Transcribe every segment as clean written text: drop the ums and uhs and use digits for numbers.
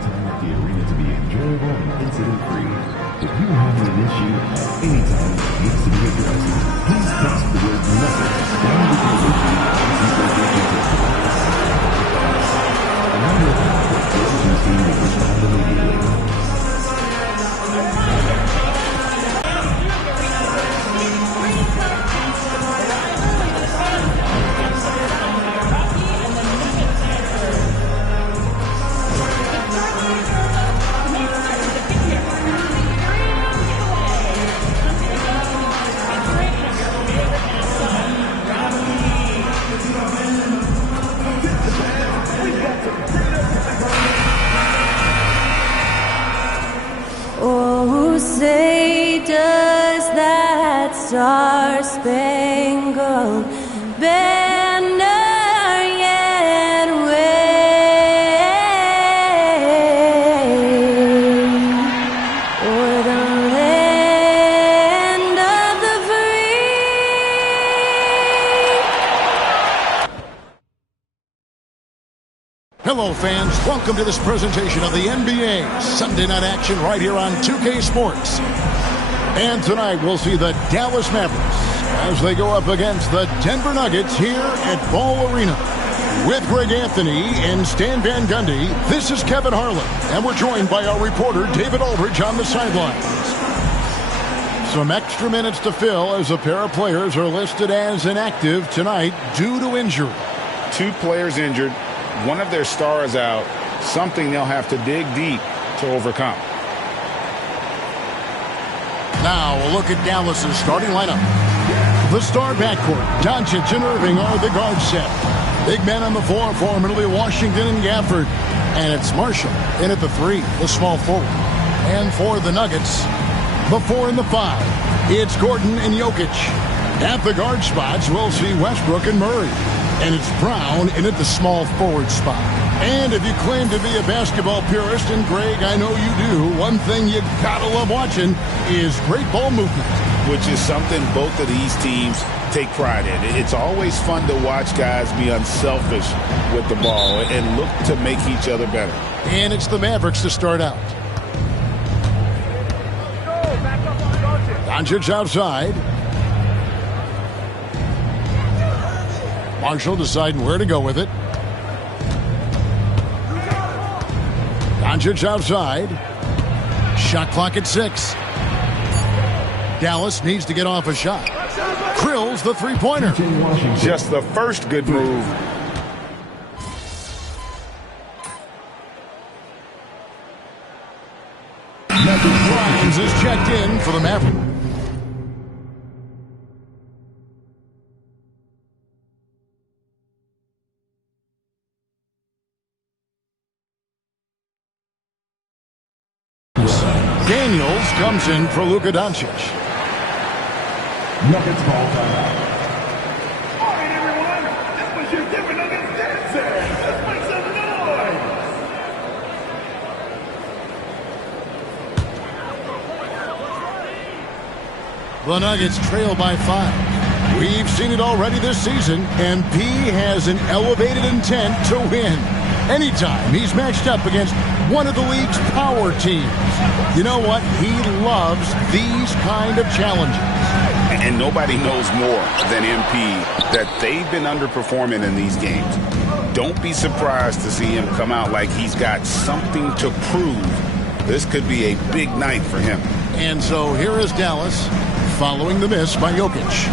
time at the arena to be enjoyable and incident-free. If you have an issue at any time that needs to be addressed, please text the word message down with your issue a member of the solutions team will respond immediately. Say, does that star-spangled banner yet wave o'er the land of the free? Hello, fans. Welcome to this presentation of the NBA Sunday Night Action right here on 2K Sports. And tonight we'll see the Dallas Mavericks as they go up against the Denver Nuggets here at Ball Arena. With Greg Anthony and Stan Van Gundy, this is Kevin Harlan, and we're joined by our reporter David Aldridge on the sidelines. Some extra minutes to fill as a pair of players are listed as inactive tonight due to injury. Two players injured, one of their stars out, something they'll have to dig deep to overcome. Now a look at Dallas's starting lineup. The star backcourt, Doncic and Irving are the guard set. Big men on the floor formerly Washington and Gafford. And it's Marshall in at the 3, the small forward. And for the Nuggets, the 4 and the 5, it's Gordon and Jokic. At the guard spots, we'll see Westbrook and Murray. And it's Brown in at the small forward spot. And if you claim to be a basketball purist, and Greg, I know you do, one thing you gotta love watching is great ball movement. Which is something both of these teams take pride in. It's always fun to watch guys be unselfish with the ball and look to make each other better. And it's the Mavericks to start out. Doncic outside. Marshall deciding where to go with it. Doncic outside. Shot clock at 6. Dallas needs to get off a shot. Krills the three-pointer. Just the first good move. Grimes is checked in for the Mavericks. Daniels comes in for Luka Doncic. Nuggets ball time. All right, everyone. This was your Denver Nuggets dancer. Let's make some noise. The Nuggets trail by 5. We've seen it already this season, and P has an elevated intent to win. Anytime he's matched up against one of the league's power teams. You know what? He loves these kind of challenges. And nobody knows more than MP that they've been underperforming in these games. Don't be surprised to see him come out like he's got something to prove. This could be a big night for him. And so here is Dallas following the miss by Jokic.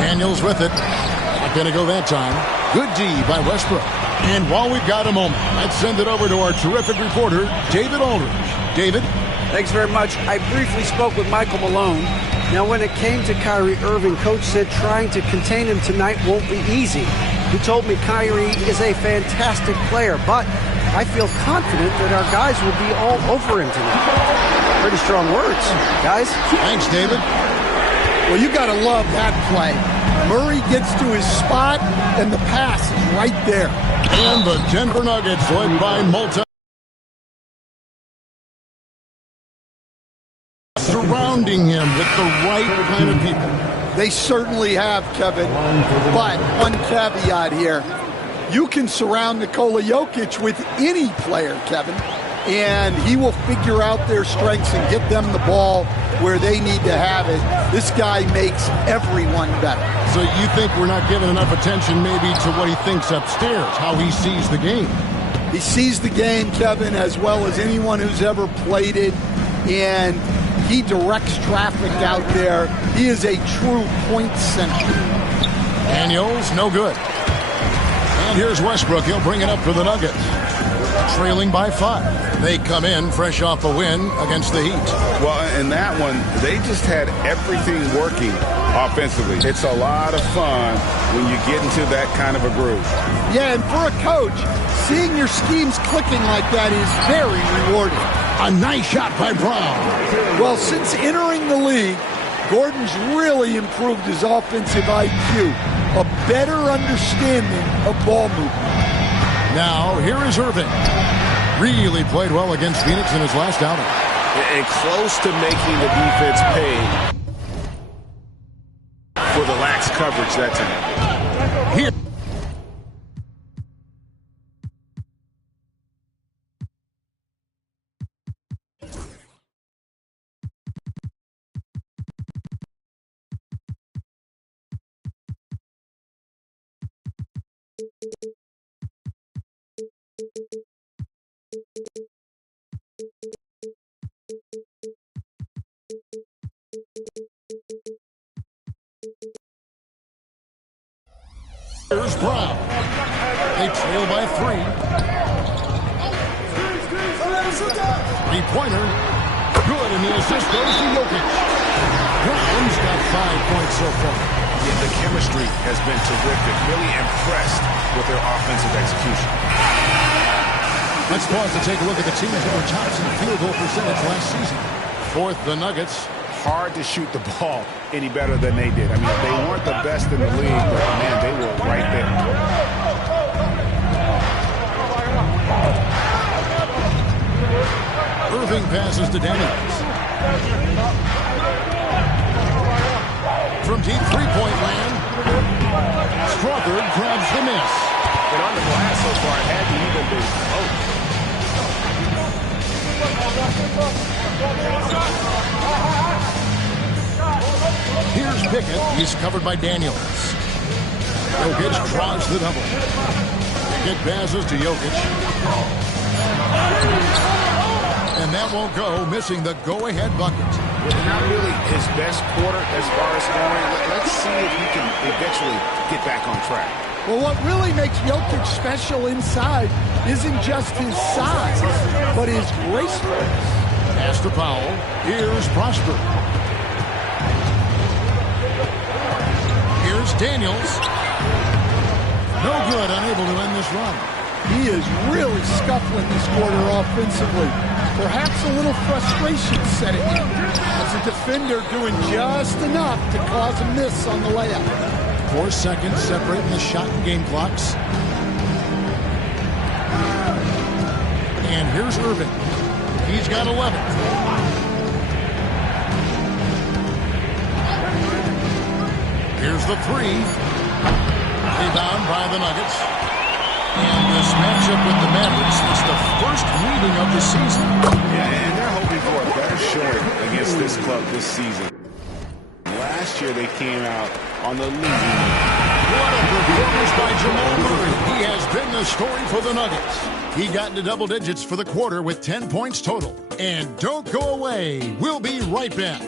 Daniels with it. Not going to go that time. Good D by Westbrook. And while we've got a moment, let's send it over to our terrific reporter, David Aldridge. David? Thanks very much. I briefly spoke with Michael Malone. Now, when it came to Kyrie Irving, Coach said trying to contain him tonight won't be easy. He told me Kyrie is a fantastic player, but I feel confident that our guys will be all over him tonight. Pretty strong words, guys. Thanks, David. Well, you got to love that play. Murray gets to his spot, and the pass is right there. And the Denver Nuggets led by surrounding him with the right kind of people. They certainly have, Kevin. But one caveat here. you can surround Nikola Jokic with any player, Kevin, and he will figure out their strengths and get them the ball where they need to have it. This guy makes everyone better. So you think we're not giving enough attention maybe to what he thinks upstairs, how he sees the game? He sees the game, Kevin, as well as anyone who's ever played it, and he directs traffic out there. He is a true point center. Daniels, no good. And here's Westbrook. He'll bring it up for the Nuggets. Trailing by 5. They come in fresh off a win against the Heat. Well, in that one, they just had everything working offensively. It's a lot of fun when you get into that kind of a groove. Yeah, and for a coach, seeing your schemes clicking like that is very rewarding. A nice shot by Brown. Well, since entering the league, Gordon's really improved his offensive IQ, a better understanding of ball movement. Now, here is Irving. Really played well against Phoenix in his last outing. And close to making the defense pay for the lax coverage that time. Here. Here's Brown. They trail by 3. Three-pointer. Good, and the assist goes to Jokic. Brown's got 5 points so far. Yeah, the chemistry has been terrific. Really impressed with their offensive execution. Let's pause to take a look at the teams that were tops in field goal percentage last season. Fourth, the Nuggets. Hard to shoot the ball any better than they did. I mean, they weren't the best in the league, but man, they were right there. Irving passes to Daniels. From deep three-point land, Strawther grabs the miss. But on the glass so far, it had to even be. Here's Pickett. He's covered by Daniels. Jokic draws the double. Pickett passes to Jokic. And that won't go, missing the go-ahead bucket. Not really his best quarter as far as scoring. Let's see if he can eventually get back on track. Well, what really makes Jokic special inside isn't just his size, but his gracefulness. Pass to Powell. Here's Prosper. Here's Daniels. No good, unable to end this run. He is really scuffling this quarter offensively. Perhaps a little frustration setting in as a defender doing just enough to cause a miss on the layup. 4 seconds separating the shot and game clocks. And here's Irving. He's got 11. Here's the 3. Rebound by the Nuggets. And this matchup with the Mavericks is the first meeting of the season. Yeah, and they're hoping for a better showing against this club this season. Last year they came out on the losing end. What a performance by Jamal Murray. He has been the story for the Nuggets. He got into double digits for the quarter with 10 points total. And don't go away. We'll be right back.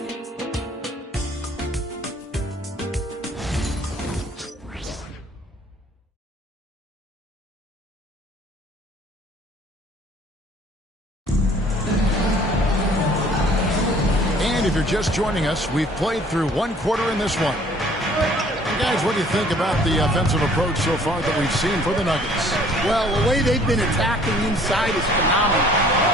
And if you're just joining us, we've played through 1 quarter in this one. And guys, what do you think about the offensive approach so far that we've seen for the Nuggets? Well, the way they've been attacking inside is phenomenal.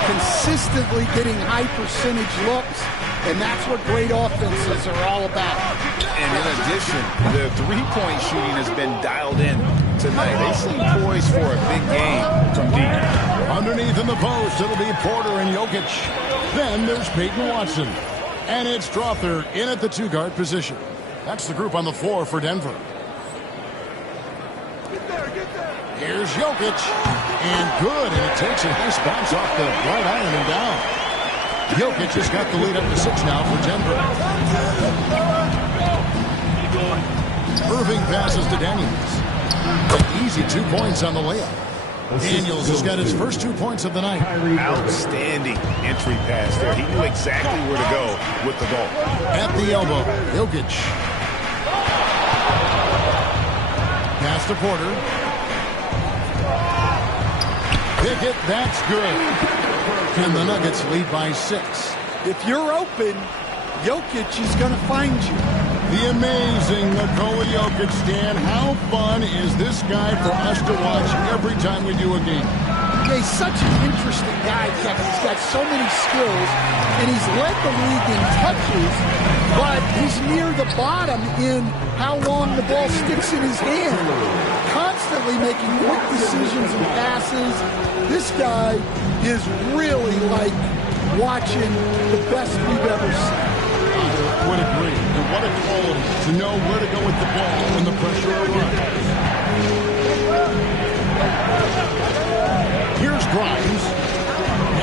Consistently getting high percentage looks, and that's what great offenses are all about. And in addition, the three-point shooting has been dialed in tonight. They seem poised for a big game from deep. Underneath in the post, it'll be Porter and Jokic. Then there's Peyton Watson. And it's Strawther in at the 2-guard position. That's the group on the floor for Denver. Here's Jokic. And good. And it takes a nice bounce off the right iron and down. Jokic has got the lead up to 6 now for Denver. Irving passes to Daniels. An easy 2 points on the layup. Daniels has got his first 2 points of the night. Outstanding entry pass there. He knew exactly where to go with the ball. At the elbow, Jokic. Pass to Porter. Pickett, that's good. And the Nuggets lead by 6. If you're open, Jokic is going to find you. The amazing Nikola Jokic, Stan. How fun is this guy for us to watch every time we do a game? Yeah, he's such an interesting guy, Kevin. He's got so many skills, and he's led the league in touches, but he's near the bottom in how long the ball sticks in his hand. Constantly making quick decisions and passes. This guy is really like watching the best we've ever seen. I would agree. And what a quality to know where to go with the ball when the pressure arrives. Here's Grimes.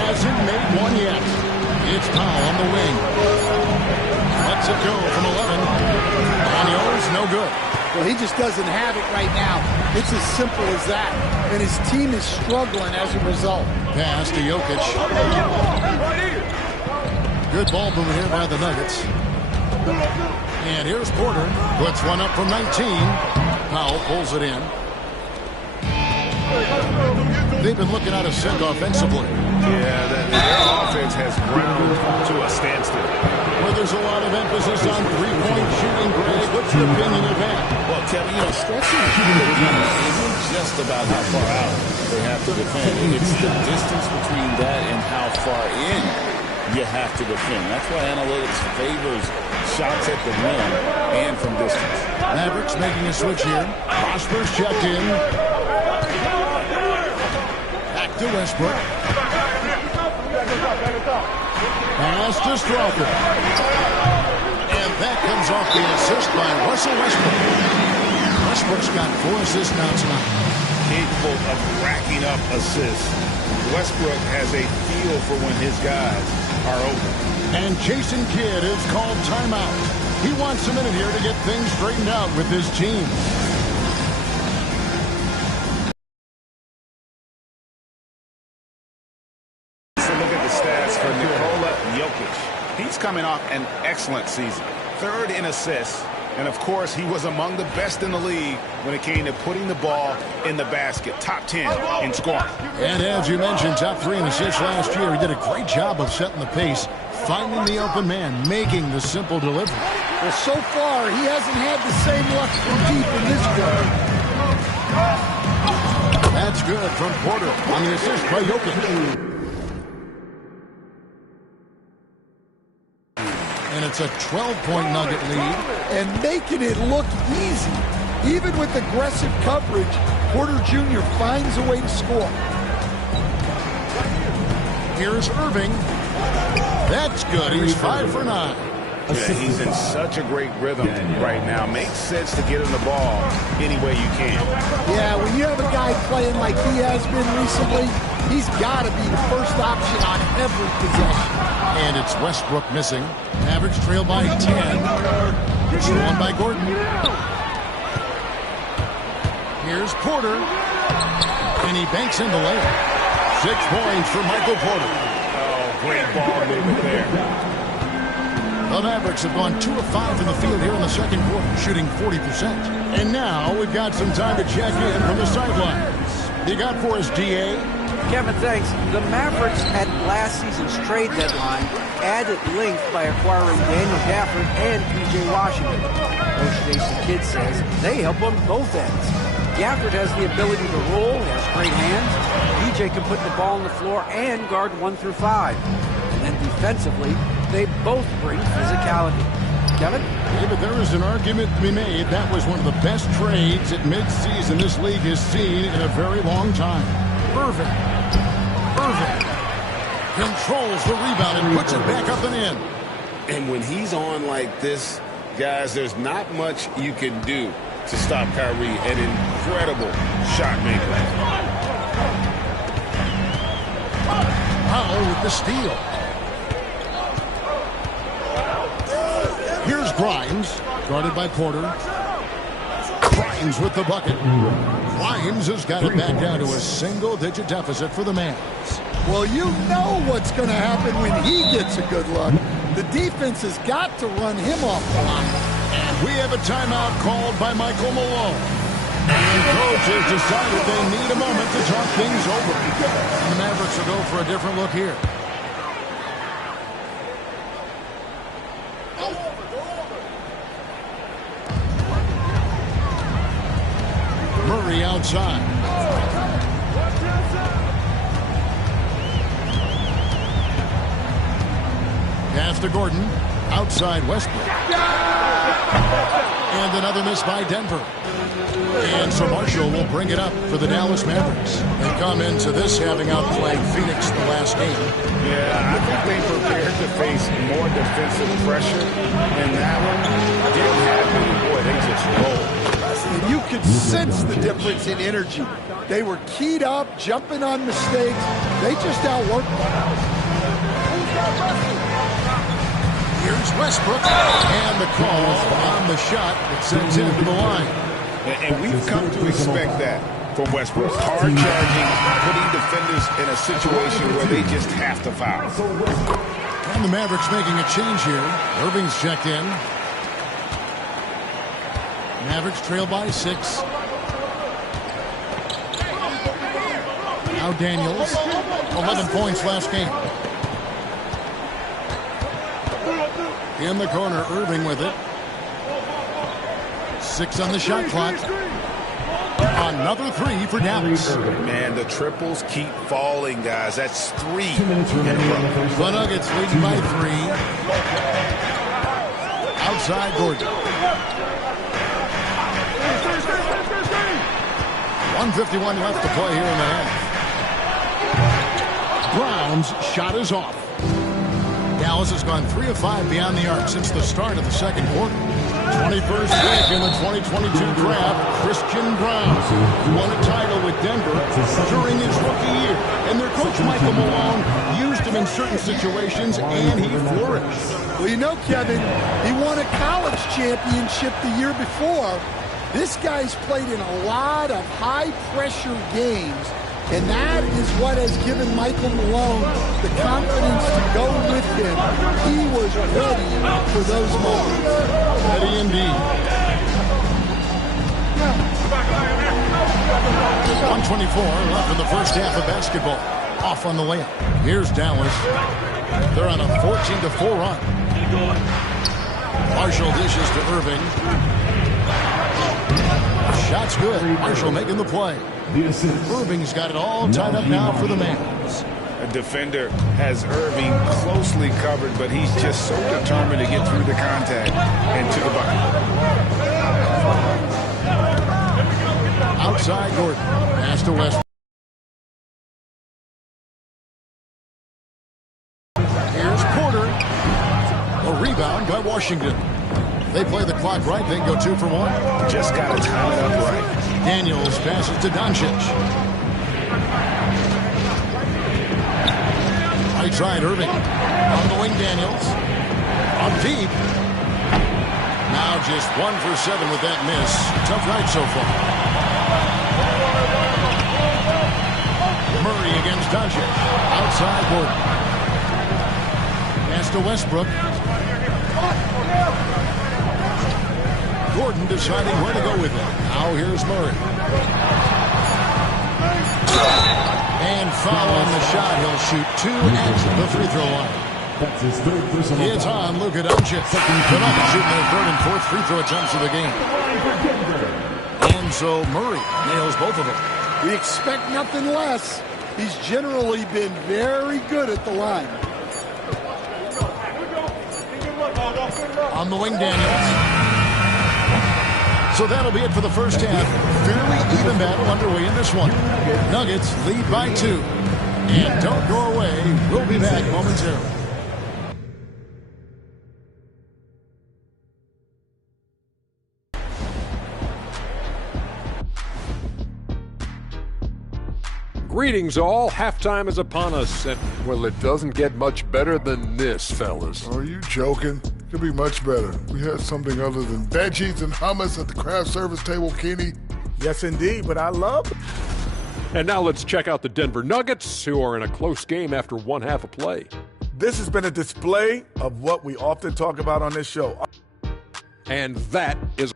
Hasn't made one yet. It's Powell on the wing. Lets it go from 11. Daniels, no good. Well, he just doesn't have it right now. It's as simple as that. And his team is struggling as a result. Pass to Jokic. Good ball movement here by the Nuggets. And here's Porter. Puts one up from 19. Powell pulls it in. They've been looking out of sync offensively. Yeah, their offense has ground to a standstill. Where there's a lot of emphasis on three-point shooting. Greg, what's your opinion of that? Well, Kevin, stretching the defense isn't just about how far out they have to defend. It's the distance between that and how far in you have to defend. That's why analytics favors shots at the rim and from distance. Mavericks making a switch here. Prosper's checked in. Back to Westbrook. Pass to Strawther. And that comes off the assist by Russell Westbrook. Westbrook's got 4 assists now tonight. Capable of racking up assists. Westbrook has a feel for when his guys are open. And Jason Kidd is called timeout. He wants a minute here to get things straightened out with his team. He's coming off an excellent season. 3rd in assists. And, of course, he was among the best in the league when it came to putting the ball in the basket. Top 10 in scoring. And as you mentioned, top 3 in assists last year. He did a great job of setting the pace, finding the open man, making the simple delivery. Well, so far, he hasn't had the same luck from deep in this game. That's good from Porter on the assist by Jokic. And it's a 12-point Nugget lead. And making it look easy. Even with aggressive coverage, Porter Jr. finds a way to score. Here's Irving. That's good. He's 5 for 9. Yeah, he's in such a great rhythm right now. Makes sense to get him the ball any way you can. Yeah, when you have a guy playing like he has been recently, he's got to be the first option on every possession. And it's Westbrook missing. Mavericks trail by 10. It's won by Gordon. Here's Porter. And he banks in the layup. 6 points for Michael Porter. Oh, great ball movement there. The Mavericks have gone 2 of 5 in the field here in the second quarter, shooting 40%. And now we've got some time to check in from the sidelines. You got for us, D.A.? Kevin, thanks. The Mavericks at last season's trade deadline added length by acquiring Daniel Gafford and P.J. Washington. Coach Jason Kidd says they help on both ends. Gafford has the ability to roll, has great hands. P.J. can put the ball on the floor and guard 1 through 5. And then defensively, they both bring physicality. Kevin? Yeah, but there is an argument to be made. That was one of the best trades at midseason this league has seen in a very long time. Irving controls the rebound and puts it back up and in. And when he's on like this, guys, there's not much you can do. to stop Kyrie, an incredible shot maker. Powell with the steal. Here's Grimes, guarded by Porter. Grimes with the bucket. Grimes has got it back down to a single-digit deficit for the Mavs. Well, you know what's going to happen when he gets a good look. The defense has got to run him off the line. And we have a timeout called by Michael Malone. And the coach has decided they need a moment to talk things over. And the Mavericks will go for a different look here. Murray outside. Pass to Gordon. Outside Westbrook. And another miss by Denver. And so Marshall will bring it up for the Dallas Mavericks. They come into this having outplayed Phoenix the last game. Yeah, I think they prepared to face more defensive pressure. And that one didn't happen. Boy, they just rolled. And you could sense the difference in energy. They were keyed up, jumping on mistakes. They just outworked them. Here's Westbrook, and the call on the shot that sends him to the line. And we've come to expect that from Westbrook. Hard charging, putting defenders in a situation where they just have to foul. And the Mavericks making a change here. Irving's checked in. Mavericks trail by 6. Now Daniels, 11 points last game. In the corner, Irving with it. 6 on the shot clock. Another 3 for Dallas. Man, the triples keep falling, guys. That's 3. The Nuggets leading by 3. Outside Gordon. 1:51 left to play here in the half. Brown's shot is off. Dallas has gone 3 of 5 beyond the arc since the start of the second quarter. 21st pick in the 2022 draft, Christian Brown, who won a title with Denver during his rookie year. And their coach, Michael Malone, used him in certain situations, and he flourished. Well, you know, Kevin, he won a college championship the year before. This guy's played in a lot of high-pressure games, and that is what has given Michael Malone the confidence to go with him. He was ready for those moments. Ready indeed. 1:24 left in the first half of basketball. Off on the layup. Here's Dallas. They're on a 14-4 run. Marshall dishes to Irving. Shot's good. Marshall making the play. Irving's got it all tied up now for the Mavs. A defender has Irving closely covered, but he's just so determined to get through the contact and to the bucket. Outside Gordon. Pass to Westbrook. Here's Porter. A rebound by Washington. They play the clock right, they go 2 for 1. Just got to time it up right. Daniels passes to Doncic. Right side, Irving. On the wing, Daniels. Up deep. Now just 1 for 7 with that miss. Tough night so far. Murray against Doncic. Outside Gordon. Pass to Westbrook. Gordon deciding where to go with it. Now here's Murray. And foul on the shot. He'll shoot 2 at the free throw line. It's on Luka Doncic. The Nuggets shooting their 3rd and 4th free throw attempts of the game. And so Murray nails both of them. We expect nothing less. He's generally been very good at the line. On the wing, Daniels. So that'll be it for the first half. Fairly even battle underway in this one. Nuggets lead by 2. And don't go away. We'll be back momentarily. Greetings all, halftime is upon us, and well, it doesn't get much better than this, fellas. Are you joking? Could be much better. We had something other than veggies and hummus at the craft service table, Kenny. Yes, indeed, but I love it. And now let's check out the Denver Nuggets, who are in a close game after one half of play. This has been a display of what we often talk about on this show. And that is...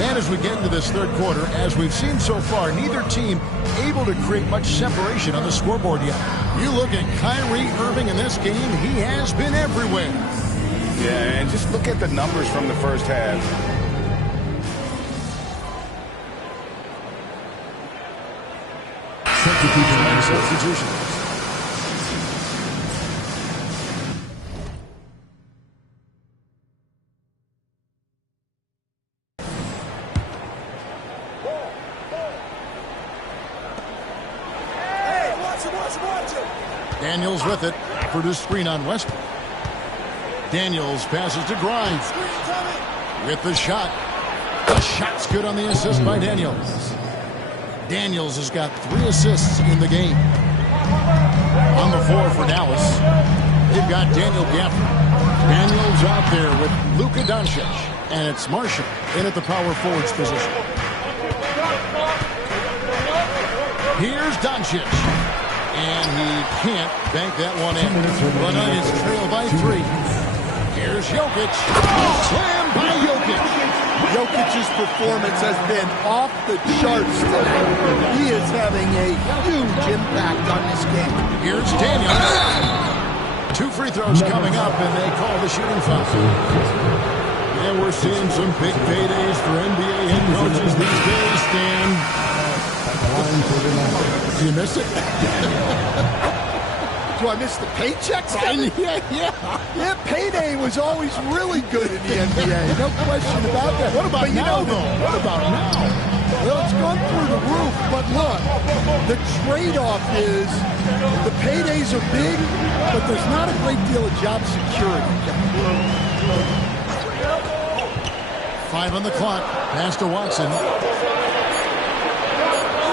And as we get into this third quarter, as we've seen so far, neither team able to create much separation on the scoreboard yet. You look at Kyrie Irving in this game, he has been everywhere. Yeah, and just look at the numbers from the first half. Substitution. Daniels with it. For the screen on Westbrook. Daniels passes to Grimes. With the shot. The shot's good on the assist by Daniels. Daniels has got 3 assists in the game. On the floor for Dallas, they've got Daniel Gafford. Daniels out there with Luka Doncic. And it's Marshall in at the power forwards position. Here's Doncic. And he can't bank that one in. The Nuggets trail by 3. Here's Jokic. Slam by Jokic. Jokic's performance has been off the charts tonight. He is having a huge impact on this game. Here's Daniels. 2 free throws coming up, and they call the shooting foul. And we're seeing some big paydays for NBA head coaches these days, Stan. Do you miss it? Do I miss the paychecks? Yeah. Payday was always really good in the NBA. No question about that. What about now, though? What about now? Well, it's gone through the roof, but look, the trade-off is the paydays are big, but there's not a great deal of job security. 5 on the clock. Pass to Watson.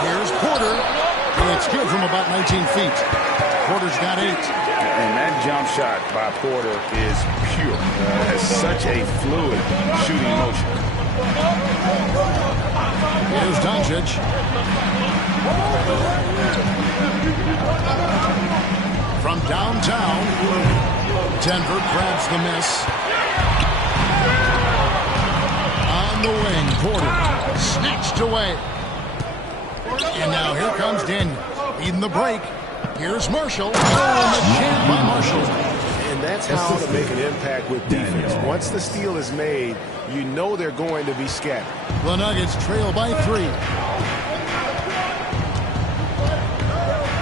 Here's Porter. And it's good from about 19 feet. Porter's got 8. And that jump shot by Porter is pure. Has such a fluid shooting motion. Here's Doncic. From downtown, Denver grabs the miss. On the wing, Porter snatched away. And now here comes Daniel, leading the break. Here's Marshall. Oh, and the jam by Marshall. And that's how to make an impact with defense. Once the steal is made, you know they're going to be scattered. The Nuggets trail by 3.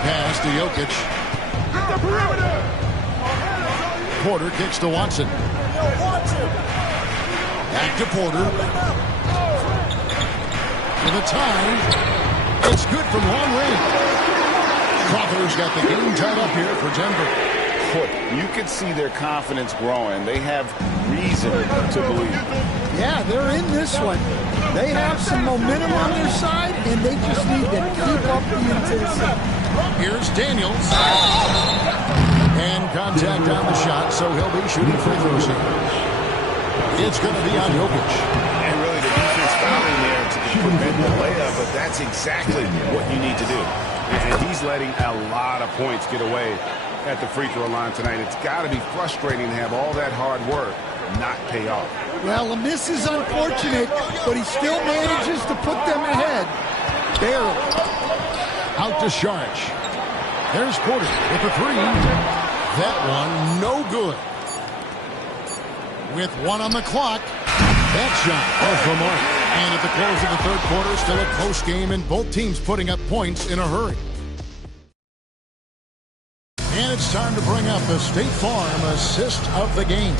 Pass to Jokic. Porter kicks to Watson. Back to Porter. For the tie. It's good from long range. Crawford's got the game tied up here for Denver. You can see their confidence growing. They have reason to believe. Yeah, they're in this one. They have some momentum on their side, and they just need to keep up the intensity. Here's Daniels. And contact on the shot, so he'll be shooting free throws here. It's going to be on Jokic. And really, the defense fouling there to prevent the layup, but that's exactly what you need to do. And he's letting a lot of points get away at the free throw line tonight. It's got to be frustrating to have all that hard work not pay off. Well, a miss is unfortunate, but he still manages to put them ahead. Barely. Out to Saric. There's Porter with the 3. That one no good. With 1 on the clock, that shot off the mark. And at the close of the third quarter, still a close game, and both teams putting up points in a hurry. And it's time to bring up the State Farm assist of the game.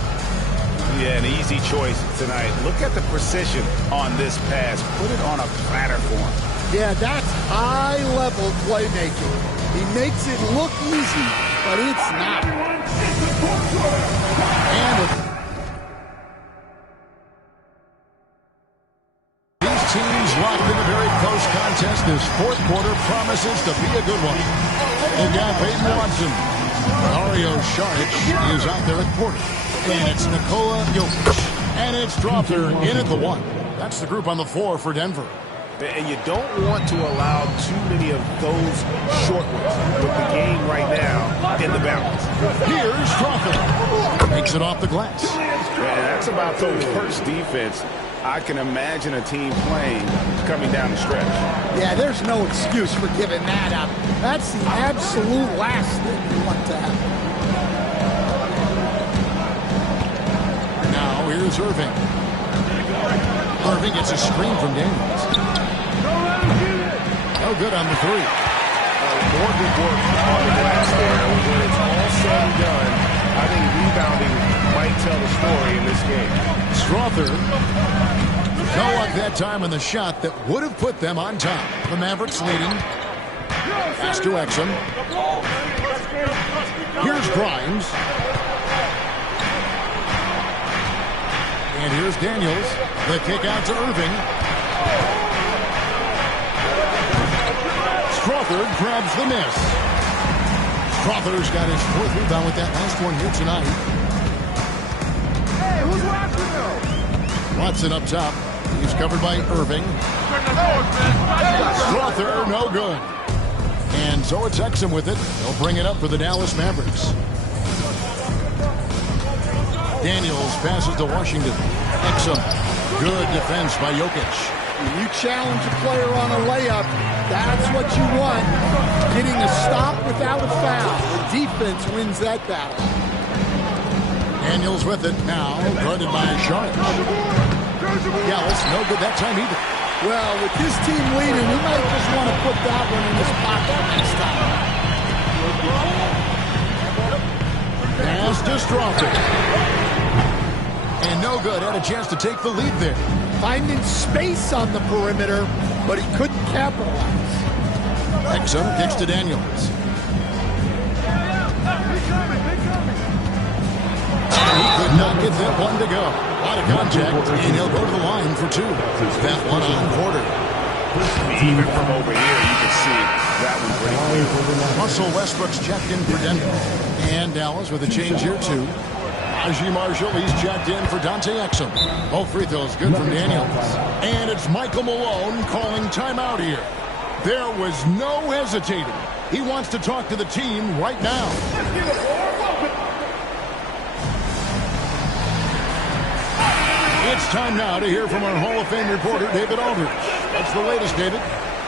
Yeah, an easy choice tonight. Look at the precision on this pass. Put it on a platter for him. Yeah, that's high-level playmaking. He makes it look easy, but it's not. And contest, this fourth quarter promises to be a good one. They've got Peyton Watson. Mario Saric is out there at quarter. And it's Nikola Jokic. And it's Strother in at the 1. That's the group on the floor for Denver. And you don't want to allow too many of those short ones with the game right now in the balance. Here's Strother. Makes it off the glass. And that's about the worst defense I can imagine a team playing coming down the stretch. Yeah, there's no excuse for giving that up. That's the absolute last thing you want to happen. Now here's Irving. Irving gets a screen from Daniels. No good on the 3. More good work on the glass there. When it's all said and done, I think rebounding might tell the story in this game. Strother, no luck that time on the shot that would have put them on top. The Mavericks leading. Pass to Exum. Here's Grimes. And here's Daniels. The kick out to Irving. Strother grabs the miss. Strother's got his 4th rebound with that last one here tonight. Hey, who's watching though? Watson up top. He's covered by Irving. Strother, no good. And so it's Exum with it. They'll bring it up for the Dallas Mavericks. Daniels passes to Washington. Exum, good defense by Jokic. When you challenge a player on a layup, that's what you want. Getting a stop without a foul. The defense wins that battle. Daniels with it now, guarded by Sharp. Dallas, no good that time either. Well, with this team leading, he might just want to put that one in his pocket next time. Pass to Strother. And no good, had a chance to take the lead there. Finding space on the perimeter, but he couldn't capitalize. Exum kicks to Daniels. He could not get that one to go. A lot of contact, and he'll go to the line for 2. That one on Porter. Even from over here, you can see that one pretty clear. Russell Westbrook's checked in for Denver. And Dallas with a change here, too. Najee Marshall, he's checked in for Dante Exum. Both free throws good from Daniels. And it's Michael Malone calling timeout here. There was no hesitating. He wants to talk to the team right now. It's time now to hear from our Hall of Fame reporter, David Aldridge. That's the latest, David.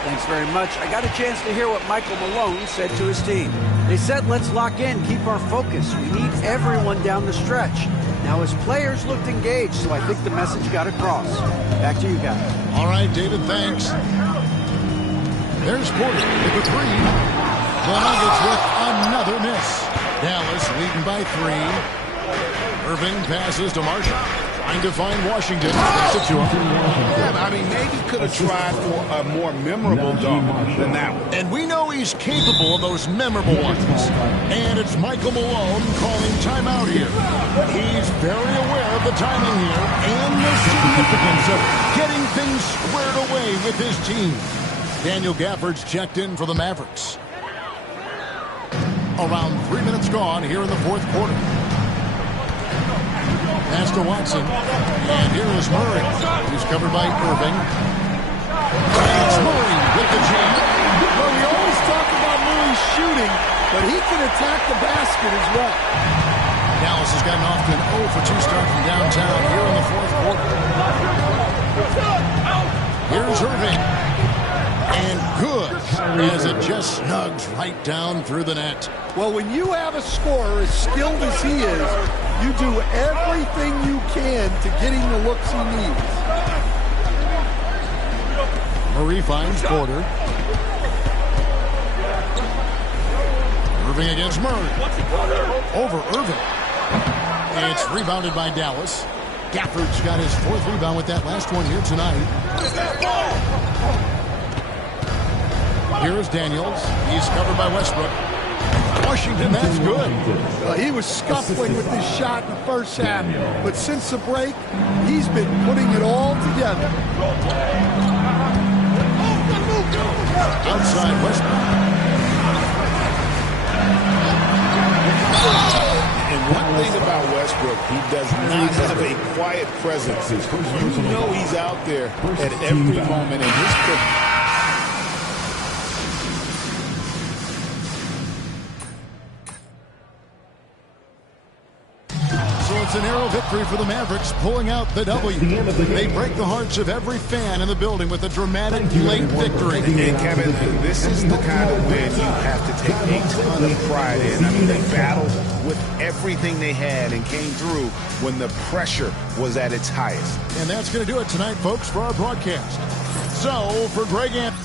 Thanks very much. I got a chance to hear what Michael Malone said to his team. They said, let's lock in, keep our focus. We need everyone down the stretch. Now, his players looked engaged, so I think the message got across. Back to you guys. All right, David, thanks. There's Porter with the 3. The Nuggets with another miss. Dallas leading by 3. Irving passes to Marshall. Trying to find Washington. Gets it to him. Yeah, I mean, maybe could have tried for a more memorable dunk than that one. And we know he's capable of those memorable ones. And it's Michael Malone calling timeout here. He's very aware of the timing here and the significance of getting things squared away with his team. Daniel Gafford's checked in for the Mavericks. Around 3 minutes gone here in the 4th quarter. Pass to Watson. And here is Murray. He's covered by Irving. And it's Murray with the jam. Well, we always talk about Murray shooting, but he can attack the basket as well. Dallas has gotten off to an 0 for 2 start from downtown here in the 4th quarter. Here's Irving. And good, as it just snugs right down through the net. Well, when you have a scorer as skilled as he is, you do everything you can to getting the looks he needs. Murray finds Porter. Irving against Murray. Over Irving. It's rebounded by Dallas. Gafford's got his 4th rebound with that last one here tonight. Here's Daniels. He's covered by Westbrook. Washington, that's good. He was scuffling with his shot in the first half, but since the break, he's been putting it all together. Outside Westbrook. And one thing about Westbrook, he does not have a quiet presence. You know he's out there at every moment, and his It's a narrow victory for the Mavericks, pulling out the W. They break the hearts of every fan in the building with a dramatic late victory. And Kevin, this is the kind of win you have to take a ton of pride in. I mean, they battled with everything they had and came through when the pressure was at its highest. And that's going to do it tonight, folks, for our broadcast. So, for Greg Anthony.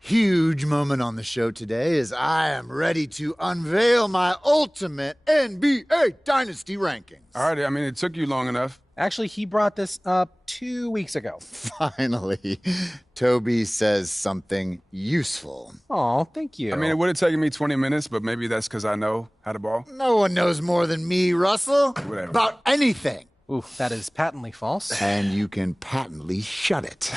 Huge moment on the show today as I am ready to unveil my ultimate NBA Dynasty rankings. All right, I mean, it took you long enough. Actually, he brought this up 2 weeks ago. Finally, Toby says something useful. Oh, thank you. I mean, it would have taken me 20 minutes, but maybe that's because I know how to ball. No one knows more than me, Russell, Whatever. about anything. Ooh, that is patently false. And you can patently shut it.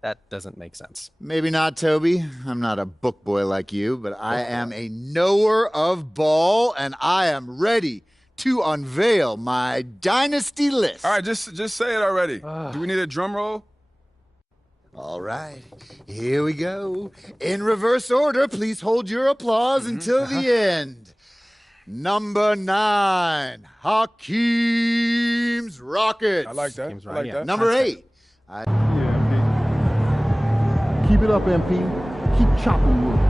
That doesn't make sense. Maybe not, Toby. I'm not a book boy like you, but I am a knower of ball, and I am ready to unveil my dynasty list. All right, just say it already. Do we need a drum roll? All right, here we go. In reverse order, please hold your applause until the end. Number 9, Hakeem's Rockets. I like that. I like that. Number 8. Keep it up, MP. Keep chopping wood.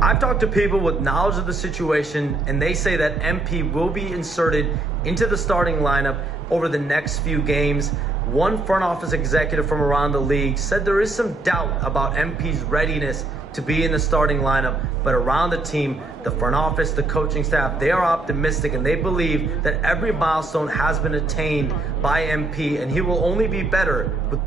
I've talked to people with knowledge of the situation, and they say that MP will be inserted into the starting lineup over the next few games. One front office executive from around the league said there is some doubt about MP's readiness to be in the starting lineup, but around the team, the front office, the coaching staff, they are optimistic and they believe that every milestone has been attained by MP, and he will only be better with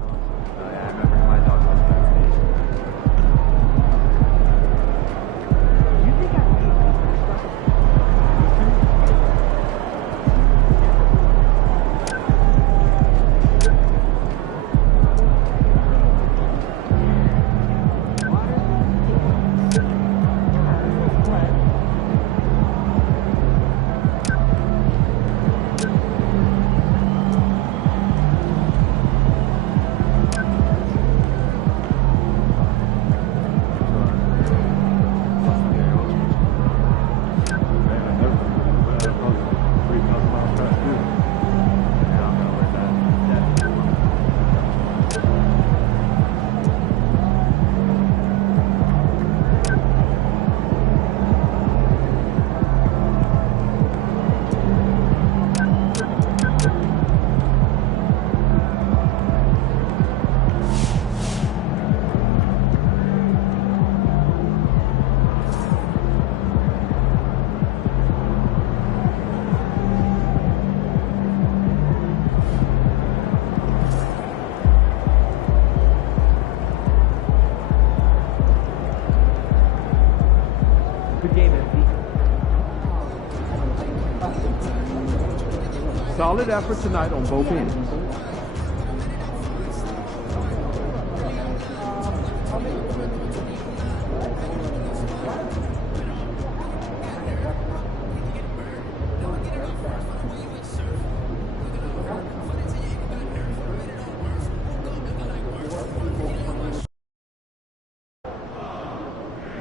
solid effort tonight on both ends.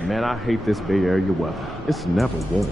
Man, I hate this Bay Area weather. It's never warm.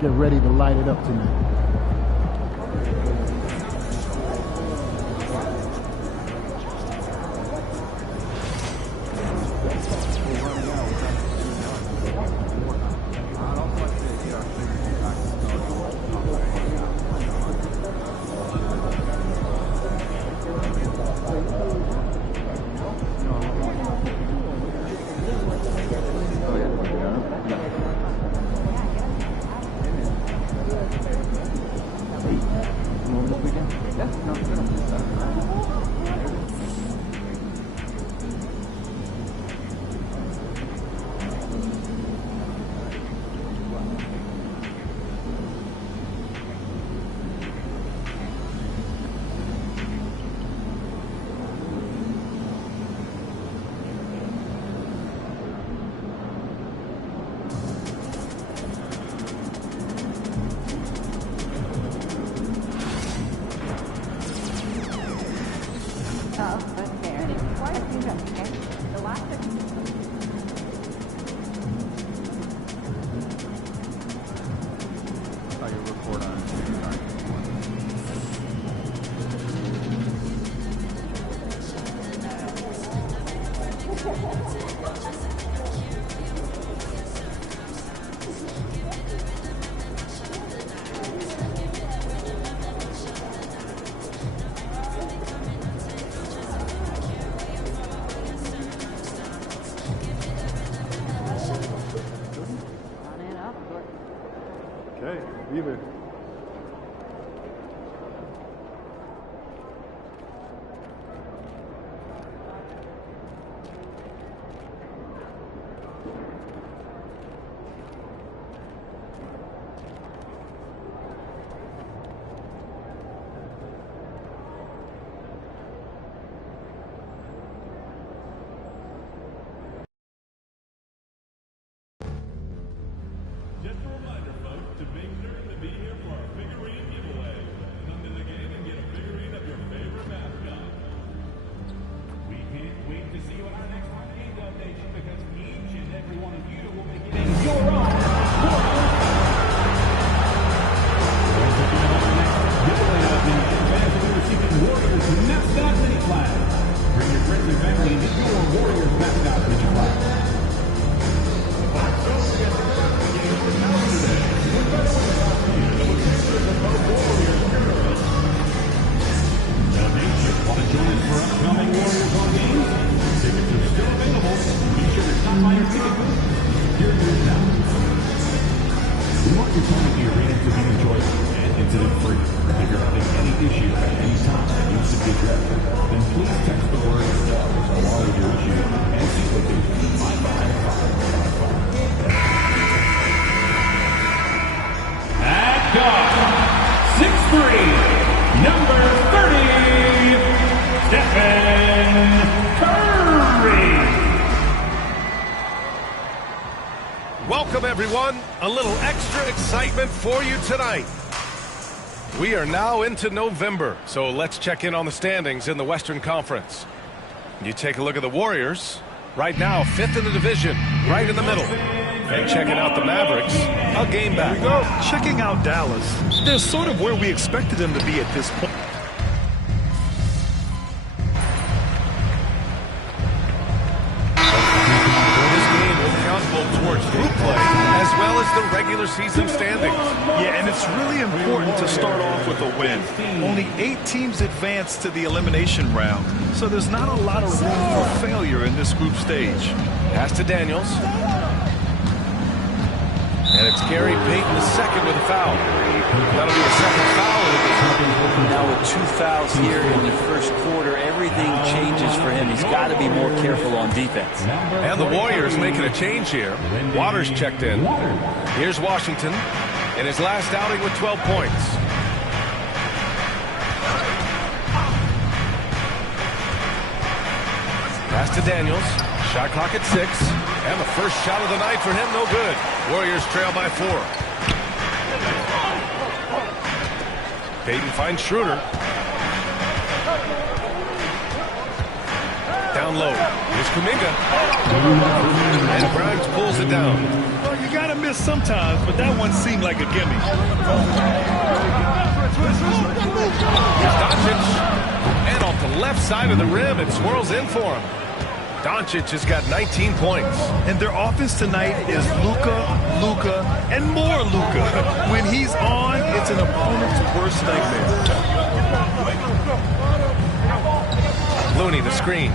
Get ready to light it up tonight. Okay, even. Just a reminder, folks, to make sure to be here your time at the arena to be enjoyable and incident-free. If you're having any issue at any time and needs to be addressed, then please text the word STARS along with your issue and seat location to 55555. At guard, 6'3", number 30, Stephen Curry. Welcome, everyone. A little extra excitement for you tonight. We are now into November, so let's check in on the standings in the Western Conference. You take a look at the Warriors. Right now, 5th in the division, right in the middle. And checking out the Mavericks, a game back. Here we go. Checking out Dallas. They're sort of where we expected them to be at this point. Towards group play as well as the regular season standings. Yeah, and it's really important to start off with a win. Only 8 teams advance to the elimination round, so there's not a lot of room for failure in this group stage. Pass to Daniels. And it's Gary Payton II with a foul. That'll be a second foul of the game. Now with 2 fouls here in the first quarter, everything changes for him. He's got to be more careful on defense. And the Warriors making a change here. Waters checked in. Here's Washington in his last outing with 12 points. Pass to Daniels. Shot clock at 6. And the first shot of the night for him, no good. Warriors trail by 4. Payton finds Schroeder. Down low. Here's Kuminga. And Grimes pulls it down. Well, you got to miss sometimes, but that one seemed like a gimme. Here's Doncic. And off the left side of the rim, it swirls in for him. Doncic has got 19 points. And their offense tonight is Luka, and more Luka. When he's on, it's an opponent's worst nightmare. Looney, the screen.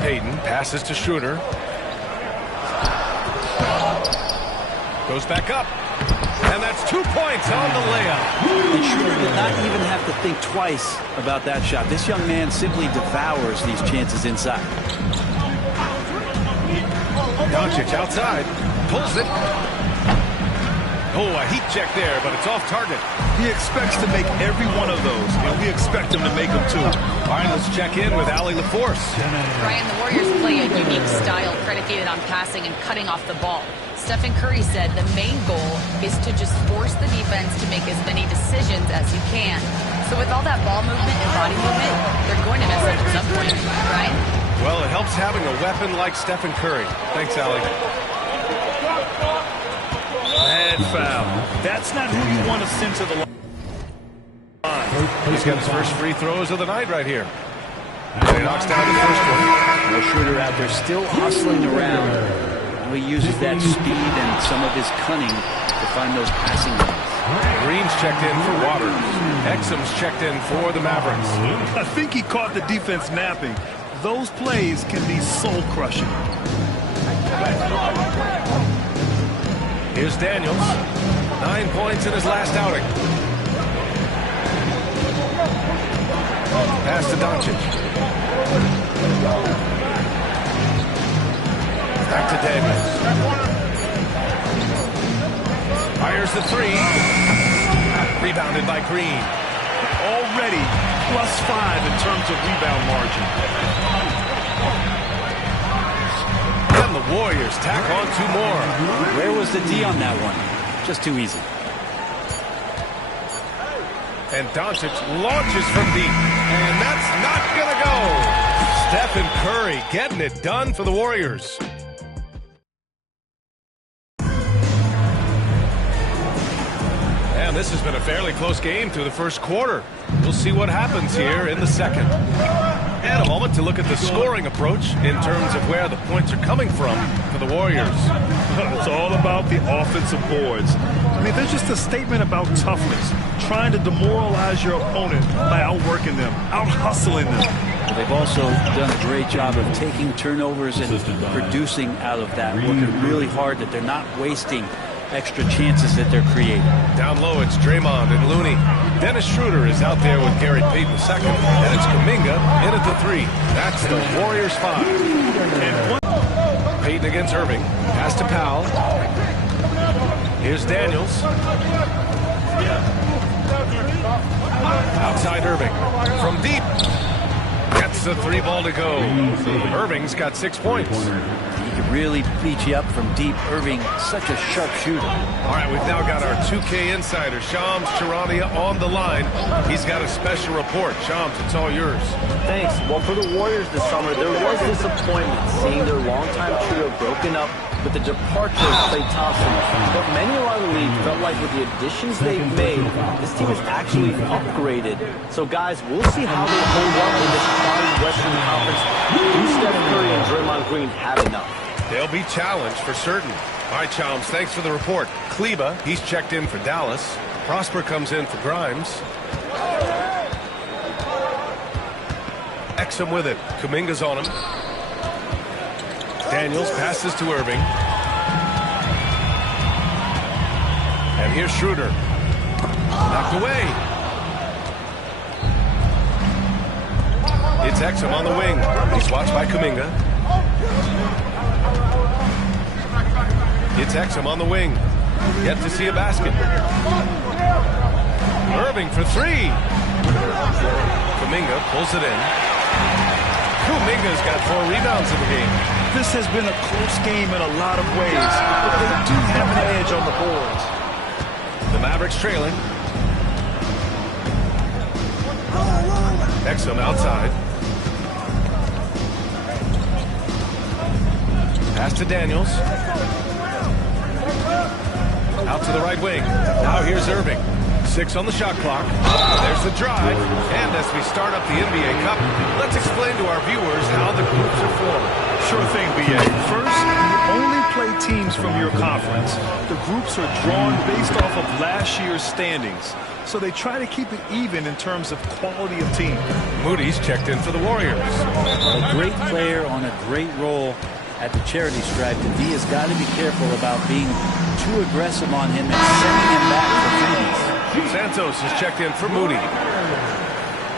Payton passes to Schroeder. Goes back up. And that's 2 points on the layup. And Schroeder did not even have to think twice about that shot. This young man simply devours these chances inside. Doncic outside. Pulls it. Oh, a heat check there, but it's off target. He expects to make every one of those, and we expect him to make them too. All right, let's check in with Allie LaForce. Brian, the Warriors play a unique style predicated on passing and cutting off the ball. Stephen Curry said the main goal is to just force the defense to make as many decisions as you can. So with all that ball movement and body movement, they're going to mess up at some point, right? Well, it helps having a weapon like Stephen Curry. Thanks, Allie. Bad foul. That's not who you want to send to the line. He's got his first free throws of the night right here. And he knocks down the first one. No Schroeder out there still hustling around. He uses that speed and some of his cunning to find those passing lanes. Green's checked in for Waters. Exum's checked in for the Mavericks. I think he caught the defense napping. Those plays can be soul-crushing. Here's Daniels. 9 points in his last outing. Pass to Doncic. Back to Daniels. Fires the 3. Rebounded by Green. Already +5 in terms of rebound margin. And the Warriors tack on 2 more. Where was the D on that one? Just too easy. And Doncic launches from deep. And that's not going to go. Stephen Curry getting it done for the Warriors. And this has been a fairly close game through the first quarter. We'll see what happens here in the second. And a moment to look at the scoring approach in terms of where the points are coming from for the Warriors. It's all about the offensive boards. I mean, they're just a statement about toughness, trying to demoralize your opponent by outworking them, out-hustling them. They've also done a great job of taking turnovers and producing out of that, working really hard that they're not wasting extra chances that they're creating. Down low, it's Draymond and Looney. Dennis Schroeder is out there with Gary Payton II, and it's Kuminga in at the 3. That's the Warriors 5. Payton against Irving. Pass to Powell. Here's Daniels. Outside Irving. From deep. Gets the 3 ball to go. Irving's got 6 points. He can really beat you up from deep. Irving, such a sharp shooter. All right, we've now got our 2K insider, Shams Charania, on the line. He's got a special report. Shams, it's all yours. Thanks. Well, for the Warriors this summer, there was disappointment seeing their longtime trio broken up with the departure of Klay Thompson. But many around the league felt like with the additions they've made, this team is actually upgraded. So, guys, we'll see how they hold up in this crowded Western Conference. Do Steph Curry and Draymond Green have enough? They'll be challenged for certain. All right, Shams, thanks for the report. Kleba, he's checked in for Dallas. Prosper comes in for Grimes. Exum with it. Kuminga's on him. Daniels passes to Irving. And here's Schroeder. Knocked away. It's Exum on the wing. He's watched by Kuminga. It's Exum on the wing. Yet to see a basket. Irving for 3. Kuminga pulls it in. Kuminga's got 4 rebounds in the game. This has been a close game in a lot of ways, but they do have an edge on the boards. The Mavericks trailing. Exum outside. Pass to Daniels. Out to the right wing. Now here's Irving. 6 on the shot clock. There's the drive. And as we start up the NBA Cup, let's explain to our viewers how the groups are formed. Sure thing, B.A. First, you only play teams from your conference. The groups are drawn based off of last year's standings. So they try to keep it even in terms of quality of team. Moody's checked in for the Warriors. A great player on a great role at the charity stripe. The D has got to be careful about being too aggressive on him and sending him back for threes. Santos has checked in for Moody.